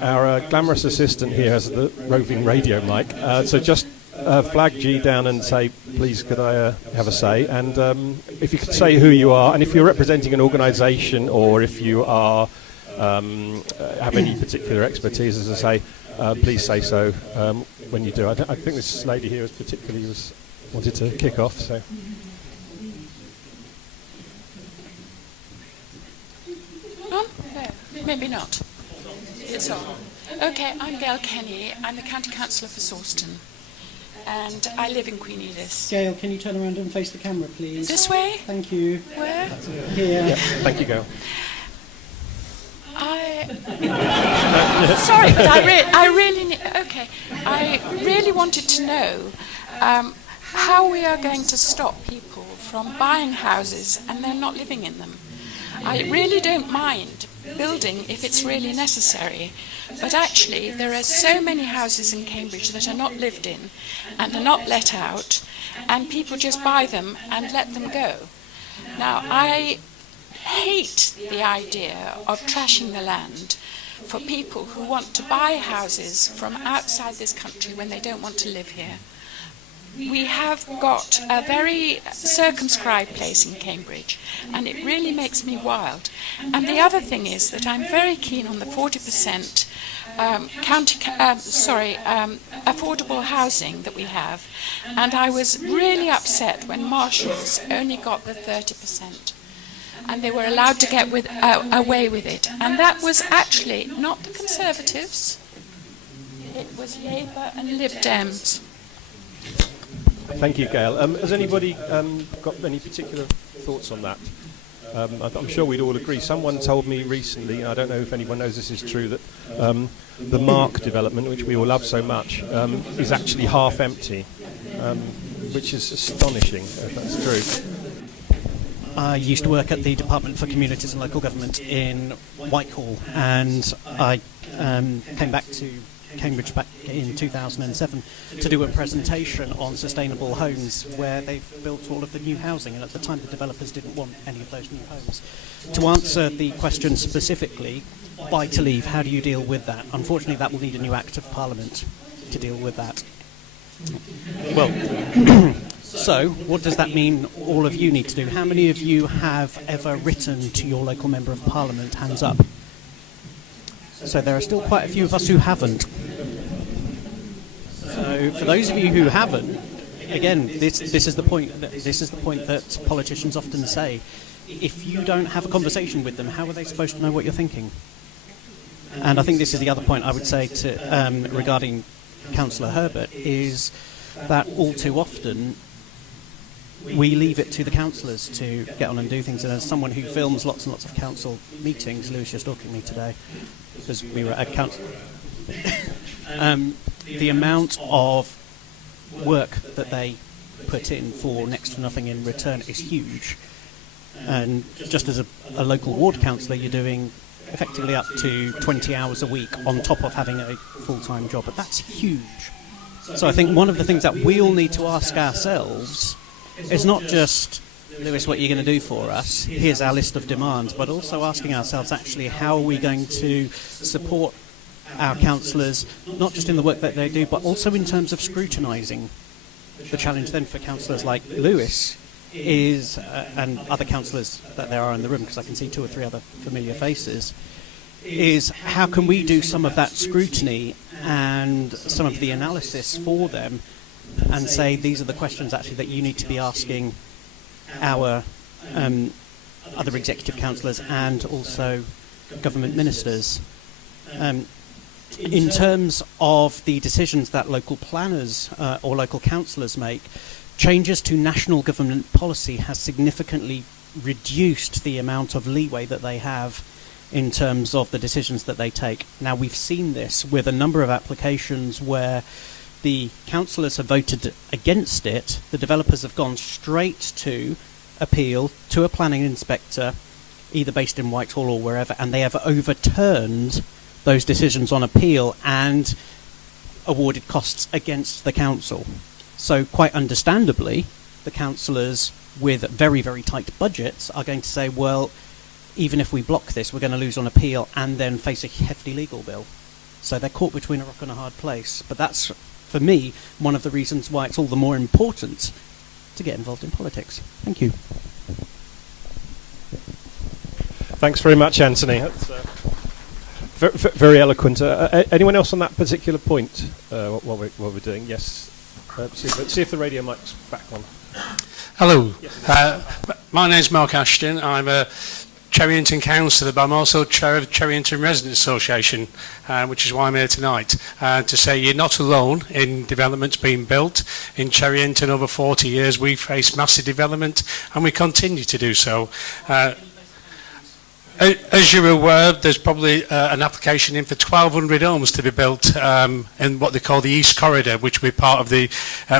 our glamorous assistant here has the roving radio mic, so just flag G down and say, please could I have a say, and if you could say who you are, and if you're representing an organisation, or if you are have any particular expertise, as I say, please say so when you do. I think this lady here wanted to kick off. So. Maybe not. It's on. Okay, I'm Gail Kenny. I'm the County Councillor for Sawston, and I live in Queen Ediths. Gail, can you turn around and face the camera, please? This way? Thank you. Where? Here. Yeah, thank you, Gail. Sorry, but I really wanted to know how we are going to stop people from buying houses and then not living in them. I really don't mind building if it's really necessary, but actually there are so many houses in Cambridge that are not lived in and are not let out, and people just buy them and let them go. Now, I hate the idea of trashing the land for people who want to buy houses from outside this country when they don't want to live here. We have got a very circumscribed place in Cambridge, and it really makes me wild. And the other thing is that I'm very keen on the 40% affordable housing that we have, and I was really upset when Marshalls only got the 30%. And they were allowed to get away with it. And that was actually not the Conservatives, it was Labour and Lib Dems. Thank you, Gail. Has anybody got any particular thoughts on that? I'm sure we'd all agree. Someone told me recently, and I don't know if anyone knows this is true, that the Mark development, which we all love so much, is actually half empty, which is astonishing, if that's true. I used to work at the Department for Communities and Local Government in Whitehall, and I came back to Cambridge back in 2007 to do a presentation on sustainable homes where they've built all of the new housing, and at the time the developers didn't want any of those new homes. To answer the question specifically, buy to leave, how do you deal with that? Unfortunately, that will need a new Act of Parliament to deal with that. Well, so what does that mean all of you need to do? How many of you have ever written to your local Member of Parliament? Hands up. So there are still quite a few of us who haven't. So for those of you who haven't, again, this is the point that politicians often say. If you don't have a conversation with them, how are they supposed to know what you're thinking? And I think this is the other point I would say to regarding Councillor Herbert, is that all too often we leave it to the councillors to get on and do things. And as someone who films lots and lots of council meetings, Louis just talking to me today, because we were at council, the amount of work that they put in for next to nothing in return is huge. And just as a local ward councillor, you're doing effectively up to 20 hours a week on top of having a full-time job, but that's huge. So I think one of the things that we all need to ask ourselves is not just, Lewis, what are you going to do for us? Here's our list of demands, but also asking ourselves, actually, how are we going to support our councillors, not just in the work that they do, but also in terms of scrutinising. The challenge then for councillors like Lewis is, and other councillors that there are in the room, because I can see 2 or 3 other familiar faces, is how can we do some of that scrutiny and some of the analysis for them and say these are the questions actually that you need to be asking our other executive councillors and also government ministers. In terms of the decisions that local planners or local councillors make, changes to national government policy has significantly reduced the amount of leeway that they have in terms of the decisions that they take. Now, we've seen this with a number of applications where the councillors have voted against it, the developers have gone straight to appeal to a planning inspector, either based in Whitehall or wherever, and they have overturned those decisions on appeal and awarded costs against the council. So quite understandably, the councillors with very, very tight budgets are going to say, well, even if we block this, we're going to lose on appeal and then face a hefty legal bill. So they're caught between a rock and a hard place. But that's, for me, one of the reasons why it's all the more important to get involved in politics. Thank you. Thanks very much, Anthony. That's very eloquent. Anyone else on that particular point? What we're doing? Yes. See if the radio mic's back on. Hello. Yes. My name's Mark Ashton. I'm a Cherrington Councillor, but I'm also chair of Cherrington Residents Association, which is why I'm here tonight, to say you're not alone in developments being built. In Cherrington over 40 years we've faced massive development and we continue to do so. As you're aware, there's probably an application in for 1,200 homes to be built in what they call the East Corridor, which will be part of the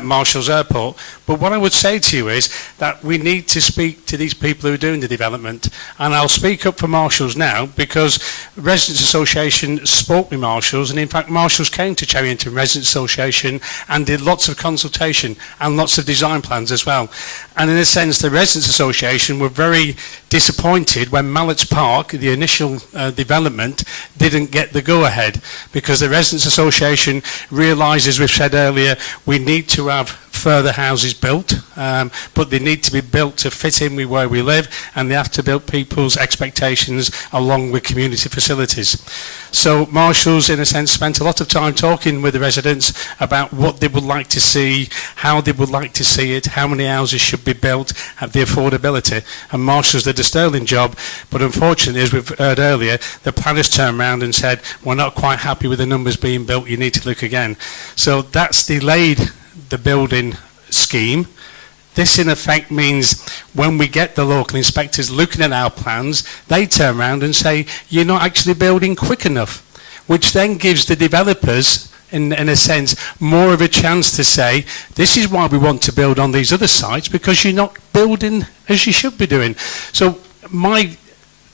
Marshalls Airport. But what I would say to you is that we need to speak to these people who are doing the development. And I'll speak up for Marshalls now because Residents Association spoke with Marshalls, and in fact Marshalls came to Cherrington Residents Association and did lots of consultation and lots of design plans as well. And in a sense, the Residents Association were very disappointed when Mallett's Park, the initial development, didn't get the go-ahead, because the Residents Association realised, as we've said earlier, we need to have further houses built, but they need to be built to fit in with where we live, and they have to build people's expectations along with community facilities. So Marshalls, in a sense, spent a lot of time talking with the residents about what they would like to see, how they would like to see it, how many houses should be built, have the affordability. And Marshalls did a sterling job, but unfortunately, as we've heard earlier, the planners turned around and said, we're not quite happy with the numbers being built, you need to look again. So that's delayed the building scheme. This in effect means when we get the local inspectors looking at our plans, they turn around and say, you're not actually building quick enough, which then gives the developers, in a sense, more of a chance to say, this is why we want to build on these other sites, because you're not building as you should be doing. So my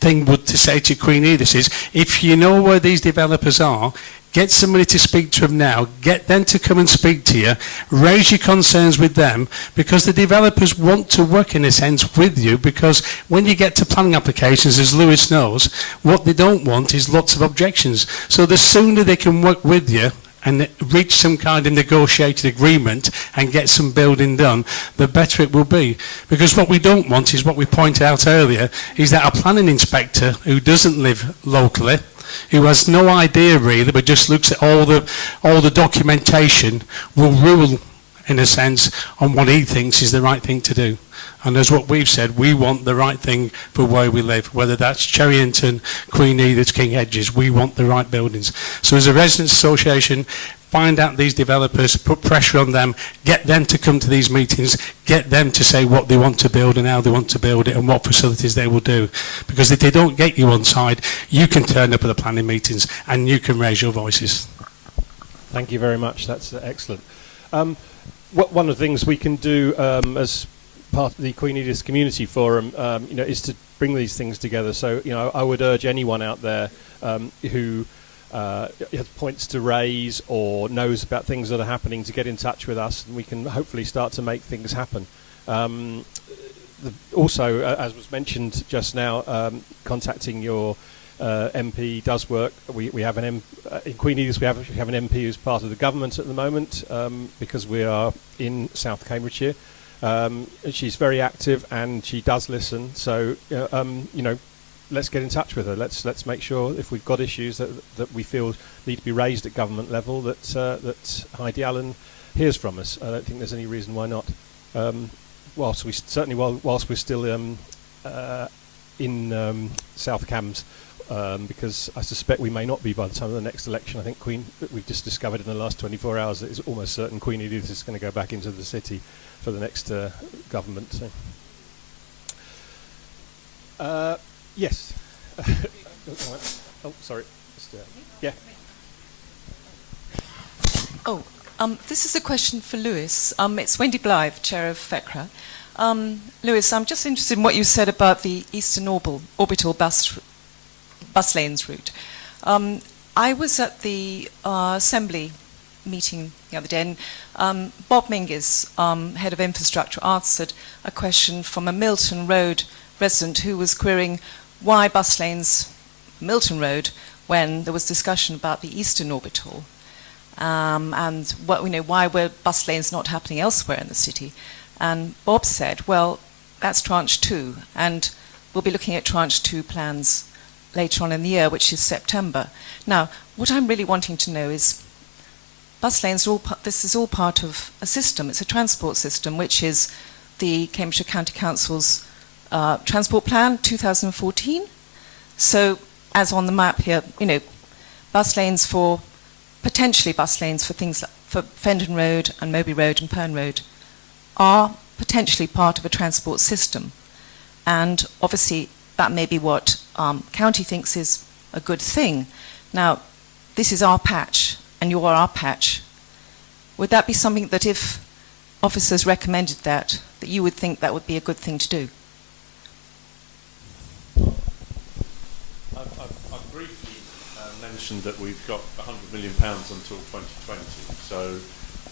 thing would to say to Queen Ediths is, if you know where these developers are, get somebody to speak to them now, get them to come and speak to you, raise your concerns with them, because the developers want to work in a sense with you, because when you get to planning applications, as Lewis knows, what they don't want is lots of objections. So the sooner they can work with you and reach some kind of negotiated agreement and get some building done, the better it will be. Because what we don't want is what we pointed out earlier, is that a planning inspector who doesn't live locally, who has no idea really, but just looks at all the documentation, will rule, in a sense, on what he thinks is the right thing to do. And as what we've said, we want the right thing for where we live, whether that's Cherrington, Queen Ediths, King Hedges, we want the right buildings. So as a residents association, find out these developers, put pressure on them, get them to come to these meetings, get them to say what they want to build and how they want to build it and what facilities they will do. Because if they don't get you on side, you can turn up at the planning meetings and you can raise your voices. Thank you very much. That's excellent. One of the things we can do as part of the Queen Ediths Community Forum, is to bring these things together. So, I would urge anyone out there who has points to raise or knows about things that are happening to get in touch with us, and we can hopefully start to make things happen. Also, as was mentioned just now, contacting your MP does work. We have in Queen Ediths we have an MP who's part of the government at the moment, because we are in South Cambridgeshire. She's very active and she does listen. So let's get in touch with her. Let's make sure if we've got issues that we feel need to be raised at government level, that Heidi Allen hears from us. I don't think there's any reason why not. Whilst we're still in South Cambs, because I suspect we may not be by the time of the next election. I think we've just discovered in the last 24 hours that it's almost certain Queen Edith is going to go back into the city for the next government. So. Yes. Oh, sorry. Yeah. This is a question for Lewis. It's Wendy Blythe, Chair of FECRA. Lewis, I'm just interested in what you said about the Eastern Orbital bus lanes route. I was at the Assembly meeting the other day, and Bob Mingus, Head of Infrastructure, answered a question from a Milton Road resident who was querying why bus lanes Milton Road when there was discussion about the Eastern Orbital, and why were bus lanes not happening elsewhere in the city. And Bob said, well, that's tranche 2, and we'll be looking at tranche 2 plans later on in the year, which is September. Now, what I'm really wanting to know is, bus lanes, this is all part of a system. It's a transport system, which is the Cambridgeshire County Council's transport plan 2014. So, as on the map here, potentially bus lanes for things like for Fendon Road and Moby Road and Pern Road are potentially part of a transport system. And obviously that may be what county thinks is a good thing. Now, this is our patch and you are our patch. Would that be something that if officers recommended that you would think that would be a good thing to do? I've briefly mentioned that we've got £100 million until 2020. So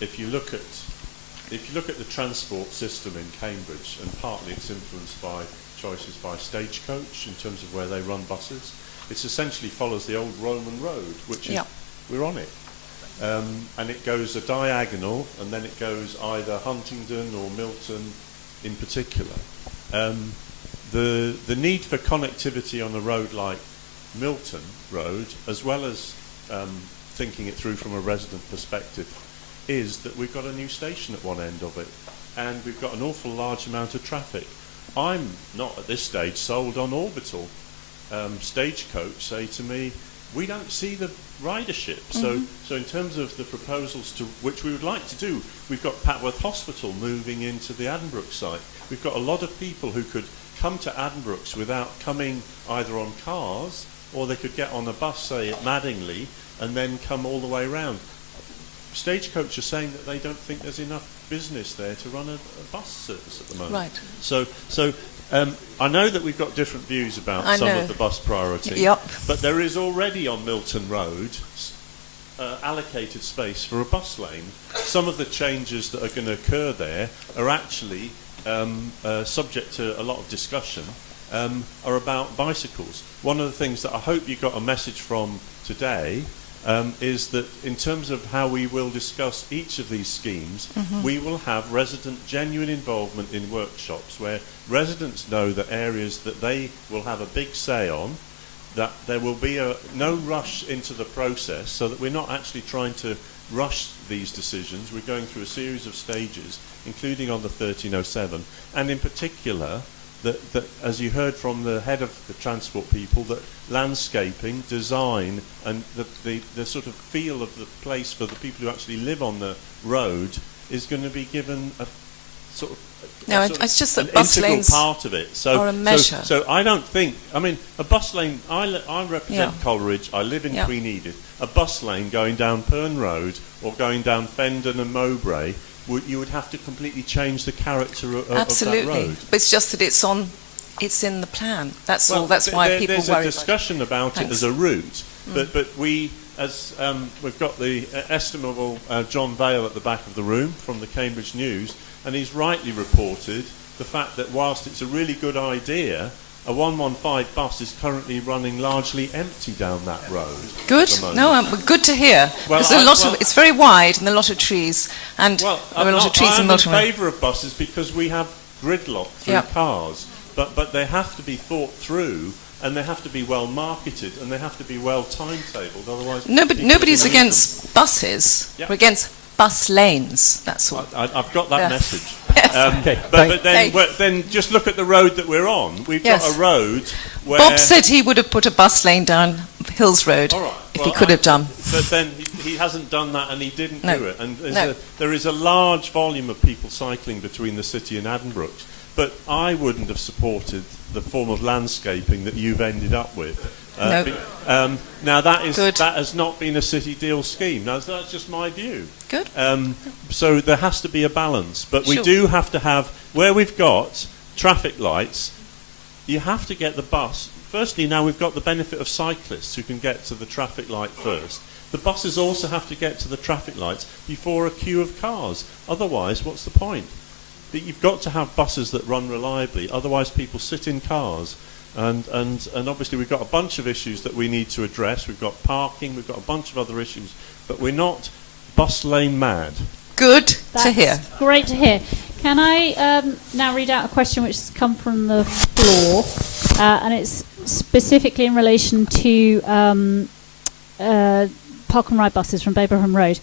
if you look at the transport system in Cambridge, and partly it's influenced by choices by Stagecoach in terms of where they run buses, it essentially follows the old Roman road, which is we're on it. And it goes a diagonal, and then it goes either Huntingdon or Milton in particular. The need for connectivity on a road like Milton Road, as well as thinking it through from a resident perspective, is that we've got a new station at one end of it, and we've got an awful large amount of traffic. I'm not at this stage sold on Orbital. Stagecoach say to me, we don't see the ridership. So in terms of the proposals to which we would like to do, we've got Patworth Hospital moving into the Addenbrooke site. We've got a lot of people who could come to Addenbrooke's without coming either on cars, or they could get on a bus, say at Madingley, and then come all the way around. Stagecoach are saying that they don't think there's enough business there to run a bus service at the moment. Right. So I know that we've got different views about some of the bus priority, but there is already on Milton Road allocated space for a bus lane. Some of the changes that are going to occur there are actually subject to a lot of discussion, are about bicycles. One of the things that I hope you got a message from today is that in terms of how we will discuss each of these schemes, we will have genuine involvement in workshops where residents know that areas that they will have a big say on, that there will be no rush into the process, so that we're not actually trying to rush these decisions. We're going through a series of stages, including on the 1307, and in particular, that as you heard from the head of the transport people, that landscaping, design, and the sort of feel of the place for the people who actually live on the road is going to be given a sort of it's just that an bus integral lanes part of it. are a measure. So I don't think. I mean, a bus lane. I represent Coleridge. I live in Queen Edith. A bus lane going down Pern Road or going down Fendon and Mowbray, you would have to completely change the character of that road. But it's just that it's in the plan. That's all. That's why people worry. There's a discussion about it as a route, but we, as we've got the estimable John Vale at the back of the room from the Cambridge News, and he's rightly reported the fact that whilst it's a really good idea, a 115 bus is currently running largely empty down that road. Good. No, good to hear. Well, it's very wide and a lot of trees, and there are a lot of trees in Milton. I'm in favour of buses because we have gridlock through cars, but they have to be thought through, and they have to be well marketed, and they have to be well timetabled. Otherwise, nobody's against buses. We're against bus lanes. That's all. I've got that message. Yes. But then just look at the road that we're on. We've got a road where Bob said he would have put a bus lane down Hills Road if he could have done. But then he hasn't done that, and he didn't do it. And there is a large volume of people cycling between the city and Addenbrooke. But I wouldn't have supported the form of landscaping that you've ended up with. Now that has not been a city deal scheme. Now that's just my view. Good. So there has to be a balance, but we do have to have, where we've got traffic lights, you have to get the bus. Firstly, now we've got the benefit of cyclists who can get to the traffic light first. The buses also have to get to the traffic lights before a queue of cars. Otherwise, what's the point? You've got to have buses that run reliably. Otherwise, people sit in cars. And obviously we've got a bunch of issues that we need to address. We've got parking, we've got a bunch of other issues, but we're not bus lane mad. Good to hear. Great to hear. Can I now read out a question which has come from the floor, and it's specifically in relation to park and ride buses from Baberham Road.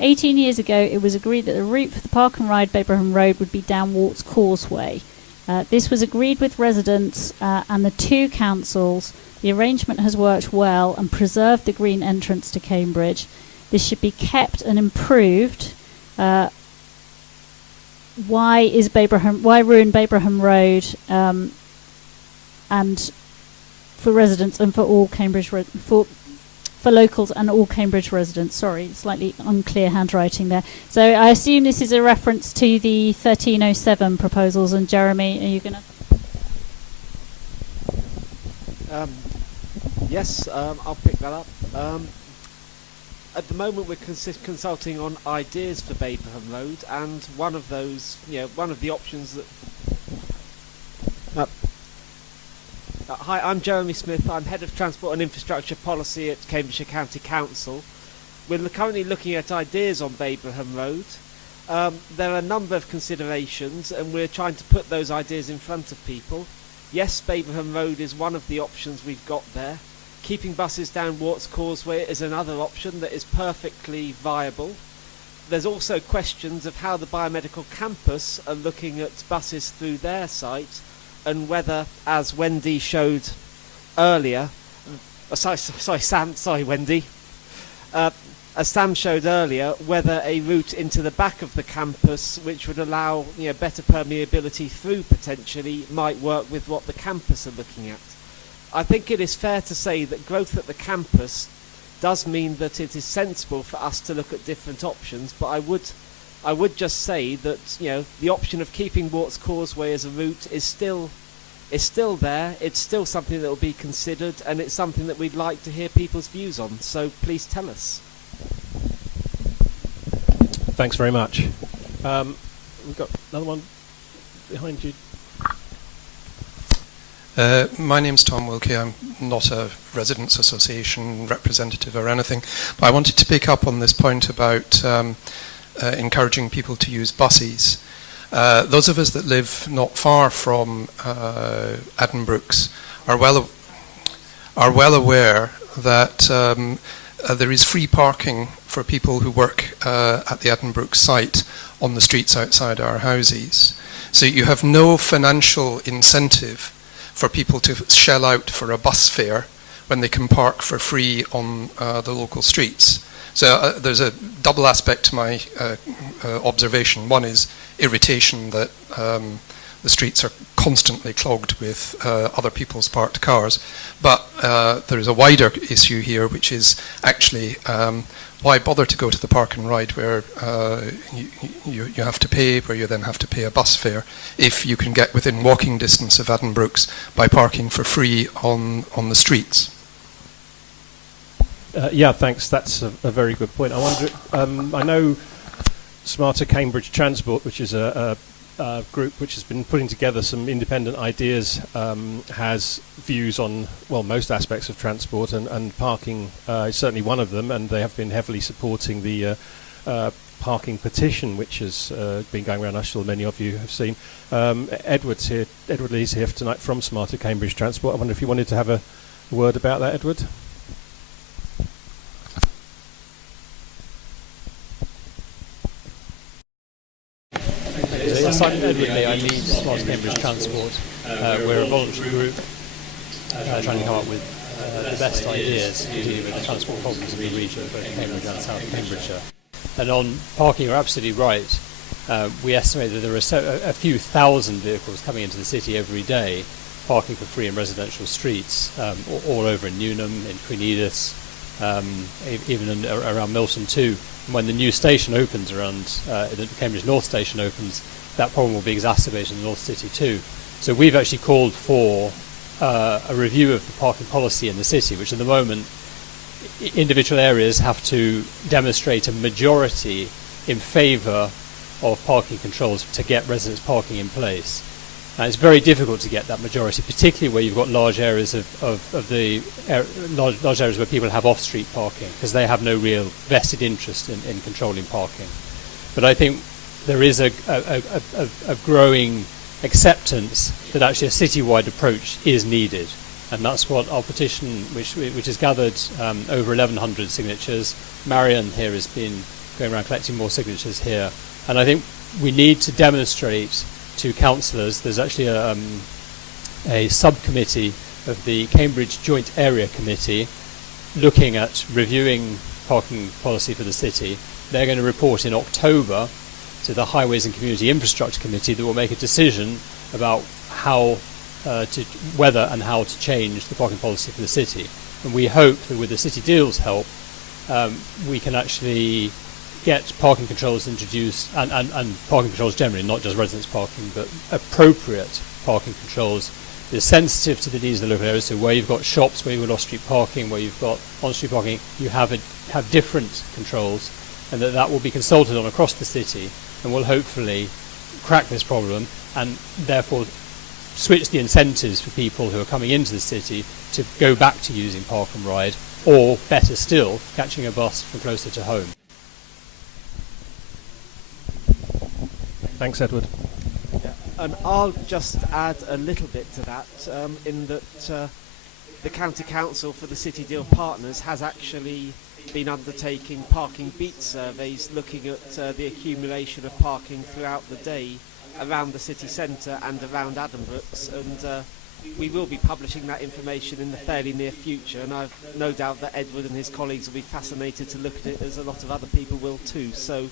18 years ago, it was agreed that the route for the park and ride Baberham Road would be down Warts Causeway. This was agreed with residents and the two councils. The arrangement has worked well and preserved the green entrance to Cambridge. This should be kept and improved. Why ruin Babraham Road and for residents and for all Cambridge for locals and all Cambridge residents. Sorry, slightly unclear handwriting there. So I assume this is a reference to the 1307 proposals. And Jeremy, are you going to? Yes, I'll pick that up. At the moment, we're consulting on ideas for Babraham Road, and one of those, one of the options that. Hi, I'm Jeremy Smith. I'm Head of Transport and Infrastructure Policy at Cambridgeshire County Council. We're currently looking at ideas on Babraham Road. There are a number of considerations, and we're trying to put those ideas in front of people. Yes, Babraham Road is one of the options we've got there. Keeping buses down Warts Causeway is another option that is perfectly viable. There's also questions of how the biomedical campus are looking at buses through their site, and whether, as Wendy showed earlier, Wendy, as Sam showed earlier, whether a route into the back of the campus, which would allow better permeability through potentially, might work with what the campus are looking at. I think it is fair to say that growth at the campus does mean that it is sensible for us to look at different options, but I would just say that the option of keeping Warts Causeway as a route is still there. It's still something that will be considered, and it's something that we'd like to hear people's views on. So please tell us. Thanks very much. We've got another one behind you. My name's Tom Wilkie. I'm not a residents' association representative or anything, but I wanted to pick up on this point about encouraging people to use buses. Those of us that live not far from Addenbrooke's are well aware that there is free parking for people who work at the Addenbrooke site on the streets outside our houses. So you have no financial incentive for people to shell out for a bus fare when they can park for free on the local streets. So there's a double aspect to my observation. One is irritation that the streets are constantly clogged with other people's parked cars. But there is a wider issue here, which is actually why bother to go to the park and ride where you have to pay, where you then have to pay a bus fare, if you can get within walking distance of Addenbrooke's by parking for free on the streets. Yeah, thanks. That's a very good point. I wonder. I know Smarter Cambridge Transport, which is a group which has been putting together some independent ideas, has views on most aspects of transport, and parking is certainly one of them. And they have been heavily supporting the parking petition, which has been going around. I'm sure many of you have seen. Edward Lee's here tonight from Smarter Cambridge Transport. I wonder if you wanted to have a word about that, Edward. I'm Edward Leigh. I lead Smart Cambridge Transport. We're a voluntary group trying to come up with the best ideas to deal with the transport problems in the region of both Cambridge and South Cambridgeshire. And on parking, you're absolutely right. We estimate that there are a few thousand vehicles coming into the city every day, parking for free in residential streets, all over in Newnham, in Queen Ediths, even around Milton too. And when the new station opens around, the Cambridge North Station opens, that problem will be exacerbated in the North City too. So we've actually called for a review of the parking policy in the city, which at the moment individual areas have to demonstrate a majority in favour of parking controls to get residents parking in place. And it's very difficult to get that majority, particularly where you've got large areas large areas where people have off-street parking, because they have no real vested interest in controlling parking. But I think there is a growing acceptance that actually a citywide approach is needed, and that's what our petition, which has gathered over 1,100 signatures. Marion here has been going around collecting more signatures here, and I think we need to demonstrate to councillors, there's actually a subcommittee of the Cambridge Joint Area Committee looking at reviewing parking policy for the city. They're going to report in October to the Highways and Community Infrastructure Committee that will make a decision about whether and how to change the parking policy for the city. And we hope that with the City Deal's help, we can actually get parking controls introduced, and parking controls generally, not just residence parking, but appropriate parking controls. They're sensitive to the needs of the local areas. So where you've got shops, where you've got off-street parking, where you've got on-street parking, you have different controls, and that will be consulted on across the city, and will hopefully crack this problem, and therefore switch the incentives for people who are coming into the city to go back to using Park and Ride, or better still, catching a bus from closer to home. Thanks, Edward. And I'll just add a little bit to that, in that the County Council for the City Deal Partners has actually been undertaking parking beat surveys, looking at the accumulation of parking throughout the day around the city centre and around Addenbrooke's, and we will be publishing that information in the fairly near future, and I've no doubt that Edward and his colleagues will be fascinated to look at it, as a lot of other people will too. So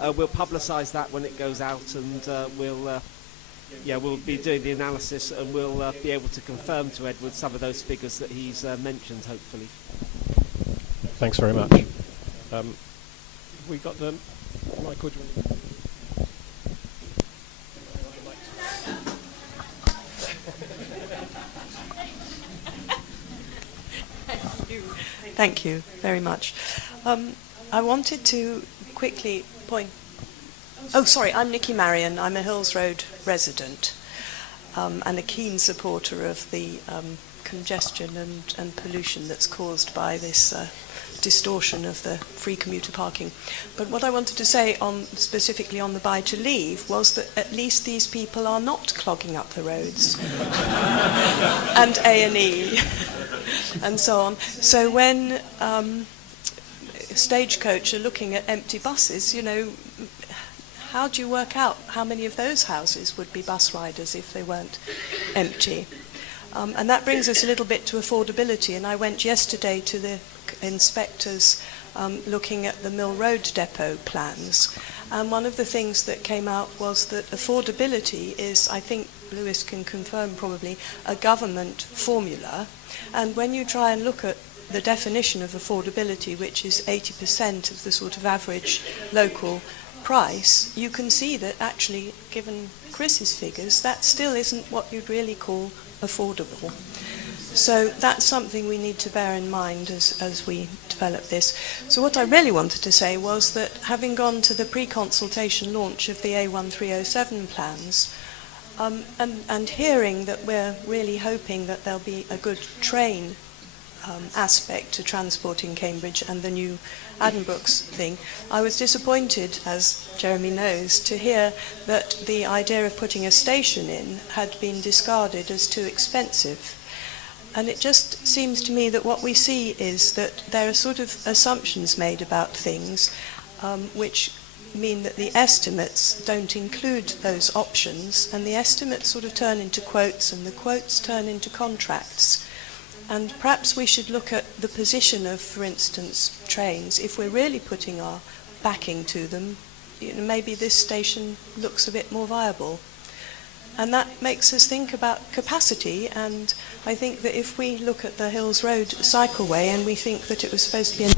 we'll publicise that when it goes out, and we'll be doing the analysis, and we'll be able to confirm to Edward some of those figures that he's mentioned, hopefully. Thanks very much. We got the Michael. Thank you very much. I wanted to quickly point... Oh, sorry, I'm Nikki Marion. I'm a Hills Road resident and a keen supporter of the congestion and pollution that's caused by this distortion of the free commuter parking. But what I wanted to say specifically on the buy to leave was that at least these people are not clogging up the roads and A&E and so on. So when Stagecoach are looking at empty buses, how do you work out how many of those houses would be bus riders if they weren't empty? And that brings us a little bit to affordability. And I went yesterday to the inspectors looking at the Mill Road depot plans. And one of the things that came out was that affordability is, I think Lewis can confirm probably, a government formula. And when you try and look at the definition of affordability, which is 80% of the sort of average local price, you can see that actually, given Chris's figures, that still isn't what you'd really call affordable. So that's something we need to bear in mind as we develop this. So what I really wanted to say was that having gone to the pre-consultation launch of the A1307 plans, and hearing that we're really hoping that there'll be a good train aspect to transport in Cambridge and the new Addenbrooke's thing, I was disappointed, as Jeremy knows, to hear that the idea of putting a station in had been discarded as too expensive. And it just seems to me that what we see is that there are sort of assumptions made about things which mean that the estimates don't include those options, and the estimates sort of turn into quotes, and the quotes turn into contracts. And perhaps we should look at the position of, for instance, trains. If we're really putting our backing to them, maybe this station looks a bit more viable. And that makes us think about capacity, and I think that if we look at the Hills Road cycleway and we think that it was supposed to be a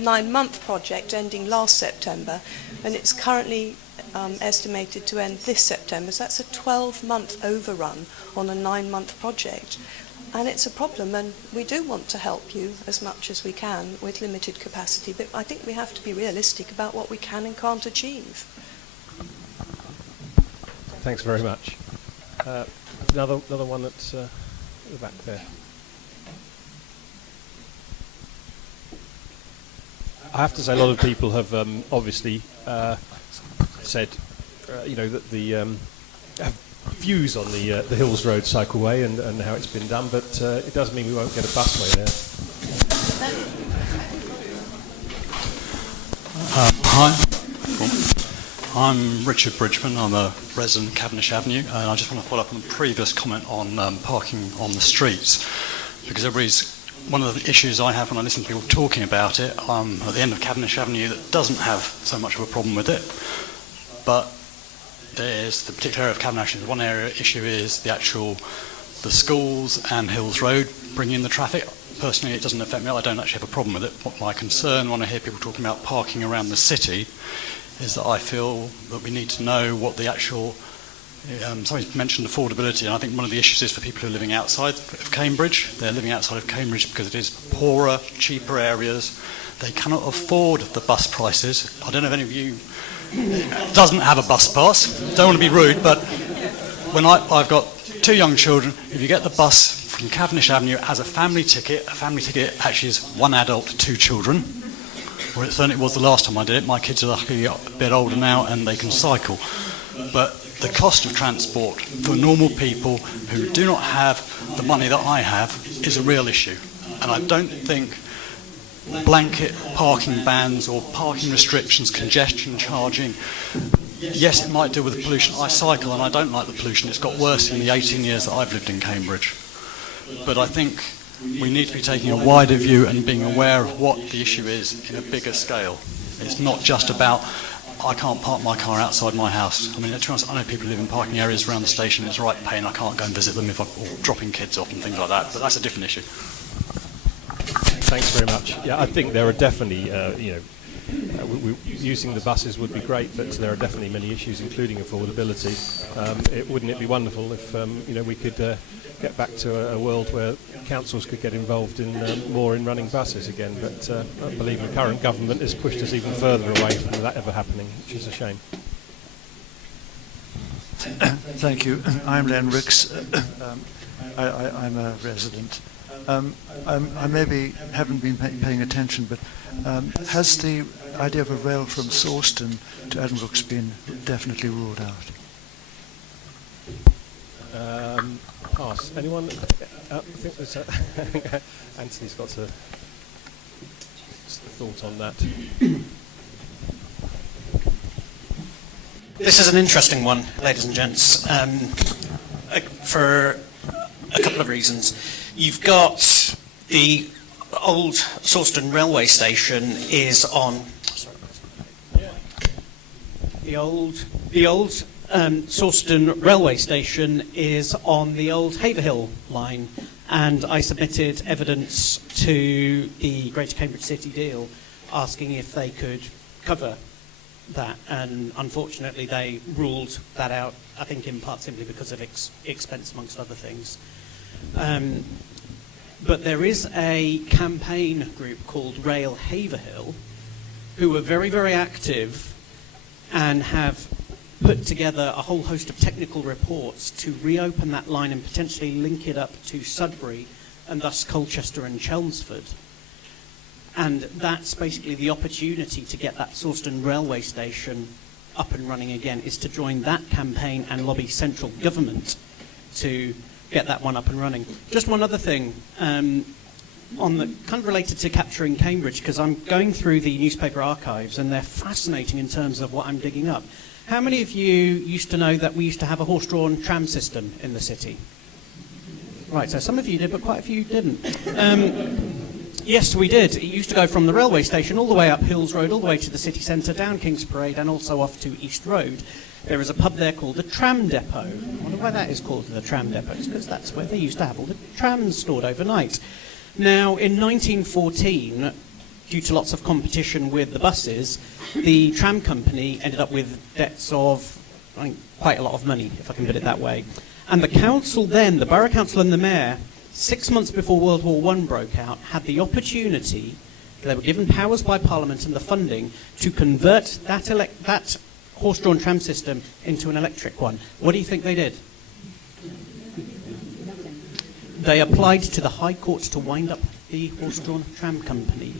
9-month project ending last September, and it's currently estimated to end this September, so that's a 12-month overrun on a 9-month project. And it's a problem, and we do want to help you as much as we can with limited capacity, but I think we have to be realistic about what we can and can't achieve. Thanks very much. Another one at the back there. I have to say, a lot of people have obviously said, that the have views on the Hills Road cycleway and how it's been done, but it doesn't mean we won't get a busway there. I'm Richard Bridgman. I'm a resident of Cavendish Avenue, and I just want to follow up on the previous comment on parking on the streets, because one of the issues I have when I listen to people talking about it, at the end of Cavendish Avenue that doesn't have so much of a problem with it, but there's the particular area of Cavendish Avenue. One area issue is the schools and Hills Road bringing in the traffic. Personally, it doesn't affect me. I don't actually have a problem with it. What my concern when I hear people talking about parking around the city is that I feel that we need to know what the actual... somebody mentioned affordability, and I think one of the issues is for people who are living outside of Cambridge. They're living outside of Cambridge because it is poorer, cheaper areas. They cannot afford the bus prices. I don't know if any of you doesn't have a bus pass. Don't want to be rude, but when I've got 2 young children, if you get the bus from Cavendish Avenue as a family ticket actually is 1 adult, 2 children. Or it certainly was the last time I did it. My kids are luckily a bit older now and they can cycle. But the cost of transport for normal people who do not have the money that I have is a real issue. And I don't think blanket parking bans or parking restrictions, congestion charging, yes, it might deal with the pollution. I cycle and I don't like the pollution. It's got worse in the 18 years that I've lived in Cambridge. But I think we need to be taking a wider view and being aware of what the issue is in a bigger scale. It's not just about, I can't park my car outside my house. I mean, to be honest, I know people who live in parking areas around the station. It's a right pain. I can't go and visit them if I'm dropping kids off and things like that. But that's a different issue. Thanks very much. Yeah, I think there are definitely, using the buses would be great, but there are definitely many issues, including affordability. Wouldn't it be wonderful if we could get back to a world where councils could get involved in more in running buses again? But I believe the current government has pushed us even further away from that ever happening, which is a shame. Thank you. I'm Len Ricks. I'm a resident. I maybe haven't been paying attention, but has the idea of a rail from Sawston to Addenbrooke's been definitely ruled out? Pass. Anyone? I think there's Anthony's got a thought on that. This is an interesting one, ladies and gents, for a couple of reasons. You've got the old Sawston railway station is on... The old Sawston railway station is on the old Haverhill line, and I submitted evidence to the Greater Cambridge City deal asking if they could cover that, and unfortunately they ruled that out, I think in part simply because of expense amongst other things. But there is a campaign group called Rail Haverhill who are very, very active and have put together a whole host of technical reports to reopen that line and potentially link it up to Sudbury and thus Colchester and Chelmsford. And that's basically the opportunity to get that Sawston railway station up and running again, is to join that campaign and lobby central government to get that one up and running. Just one other thing, on the kind of related to capturing Cambridge, because I'm going through the newspaper archives and they're fascinating in terms of what I'm digging up. How many of you used to know that we used to have a horse-drawn tram system in the city? Right, so some of you did, but quite a few didn't. Yes, we did. It used to go from the railway station all the way up Hills Road, all the way to the city centre, down King's Parade, and also off to East Road. There is a pub there called the Tram Depot. I wonder why that is called the Tram Depot. It's because that's where they used to have all the trams stored overnight. Now, in 1914, due to lots of competition with the buses, the tram company ended up with debts of quite a lot of money, if I can put it that way. And the council then, the borough council and the mayor, 6 months before World War I broke out, had the opportunity, they were given powers by Parliament and the funding, to convert that horse-drawn tram system into an electric one. What do you think they did? They applied to the High Court to wind up the horse-drawn tram company,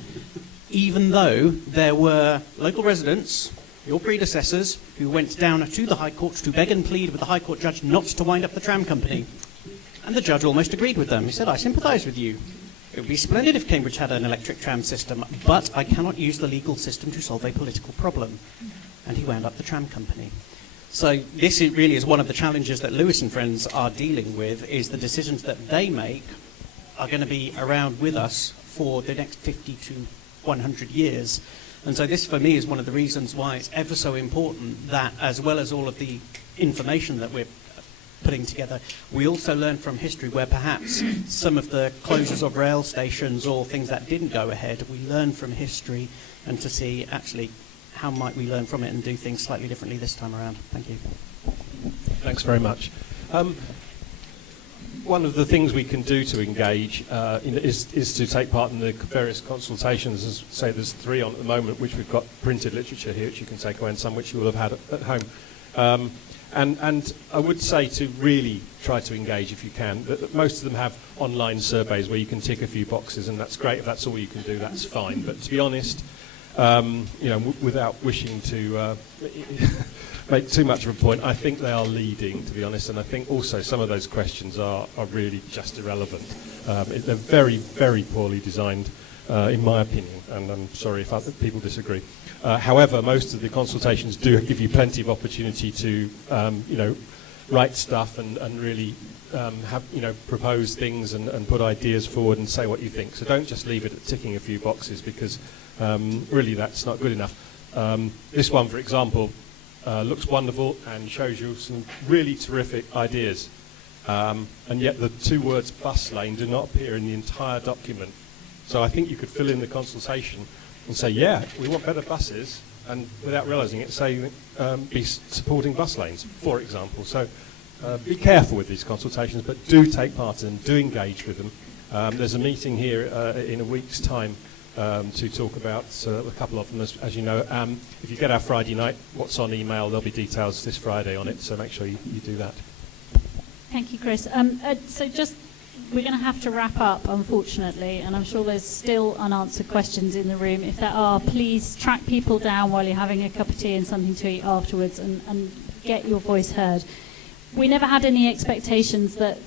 even though there were local residents, your predecessors, who went down to the High Court to beg and plead with the High Court judge not to wind up the tram company. And the judge almost agreed with them. He said, I sympathise with you. It would be splendid if Cambridge had an electric tram system, but I cannot use the legal system to solve a political problem. and he wound up the tram company. So this really is one of the challenges that Lewis and Friends are dealing with, is the decisions that they make are going to be around with us for the next 50 to 100 years. And so this, for me, is one of the reasons why it's ever so important that, as well as all of the information that we're putting together, we also learn from history where perhaps some of the closures of rail stations or things that didn't go ahead, we learn from history, and to see actually how might we learn from it and do things slightly differently this time around. Thank you. Thanks very much. One of the things we can do to engage is to take part in the various consultations. As say, there's 3 on at the moment, which we've got printed literature here, which you can take away, and some which you will have had at home. And I would say to really try to engage if you can. Most of them have online surveys where you can tick a few boxes, and that's great. If that's all you can do, that's fine. But to be honest, without wishing to make too much of a point, I think they are leading, to be honest, and I think also some of those questions are really just irrelevant. They're very, very poorly designed, in my opinion, and I'm sorry if other people disagree. However, most of the consultations do give you plenty of opportunity to, write stuff and really propose things and put ideas forward and say what you think. So don't just leave it at ticking a few boxes, because really that's not good enough. This one, for example, looks wonderful and shows you some really terrific ideas. And yet the 2 words bus lane do not appear in the entire document. So I think you could fill in the consultation and say, yeah, we want better buses, and without realising it, say, be supporting bus lanes, for example. So be careful with these consultations, but do take part in them, do engage with them. There's a meeting here in a week's time to talk about a couple of them, as you know. If you get our Friday night What's On email, there'll be details this Friday on it, so make sure you do that. Thank you, Chris. We're going to have to wrap up, unfortunately, and I'm sure there's still unanswered questions in the room. If there are, please track people down while you're having a cup of tea and something to eat afterwards, and get your voice heard. We never had any expectations that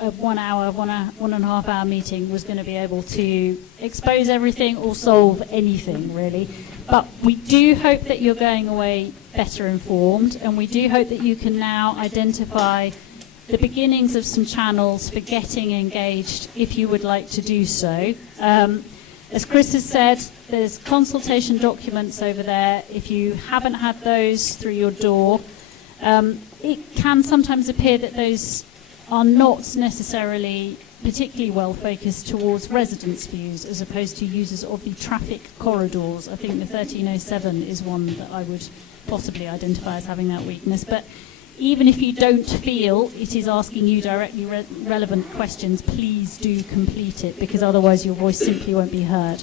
a 1 hour, 1.5 hour meeting was going to be able to expose everything or solve anything, really. But we do hope that you're going away better informed, and we do hope that you can now identify the beginnings of some channels for getting engaged if you would like to do so. As Chris has said, there's consultation documents over there. If you haven't had those through your door, it can sometimes appear that those are not necessarily particularly well focused towards residents' views as opposed to users of the traffic corridors. I think the 1307 is one that I would possibly identify as having that weakness. But even if you don't feel it is asking you directly relevant questions, please do complete it, because otherwise your voice simply won't be heard.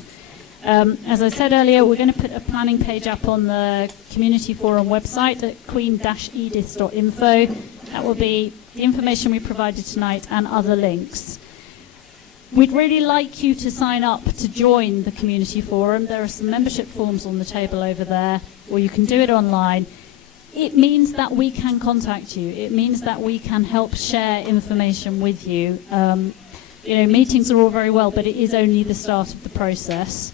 As I said earlier, we're going to put a planning page up on the Community Forum website at queen-ediths.info. That will be the information we provided tonight and other links. We'd really like you to sign up to join the Community Forum. There are some membership forms on the table over there, or you can do it online. It means that we can contact you. It means that we can help share information with you. Meetings are all very well, but it is only the start of the process.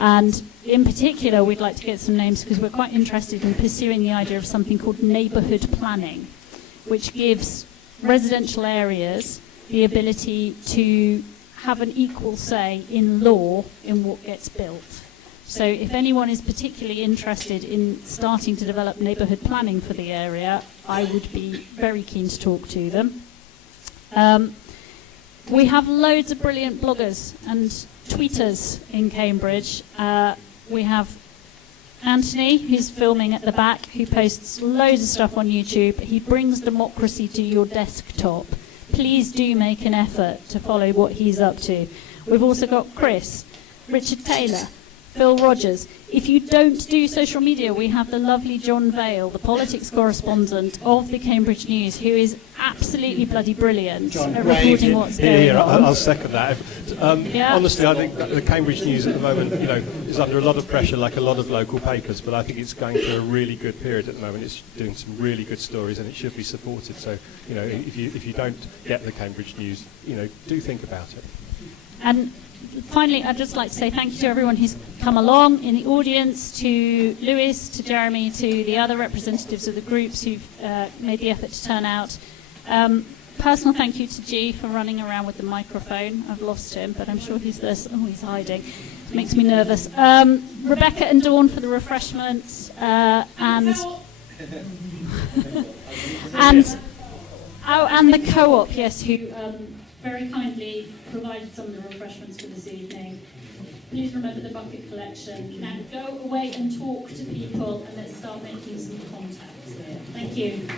And in particular, we'd like to get some names because we're quite interested in pursuing the idea of something called neighbourhood planning, which gives residential areas the ability to have an equal say in law in what gets built. So if anyone is particularly interested in starting to develop neighbourhood planning for the area, I would be very keen to talk to them. We have loads of brilliant bloggers and tweeters in Cambridge. We have Antony, who's filming at the back, who posts loads of stuff on YouTube. He brings democracy to your desktop. Please do make an effort to follow what he's up to. We've also got Chris, Richard Taylor, Phil Rogers. If you don't do social media, we have the lovely John Vale, the politics correspondent of the Cambridge News, who is absolutely bloody brilliant at reporting what's going on. I'll second that. Honestly, I think that the Cambridge News at the moment, is under a lot of pressure, like a lot of local papers. But I think it's going through a really good period at the moment. It's doing some really good stories, and it should be supported. So, if you don't get the Cambridge News, do think about it. And finally, I'd just like to say thank you to everyone who's come along in the audience, to Lewis, to Jeremy, to the other representatives of the groups who've made the effort to turn out. Personal thank you to G for running around with the microphone. I've lost him, but I'm sure he's this. Oh, he's hiding. It makes me nervous. Rebecca and Dawn for the refreshments, and the co-op, yes, who very kindly provided some of the refreshments for this evening. Please remember the bucket collection. Now go away and talk to people, and let's start making some contacts here. Thank you.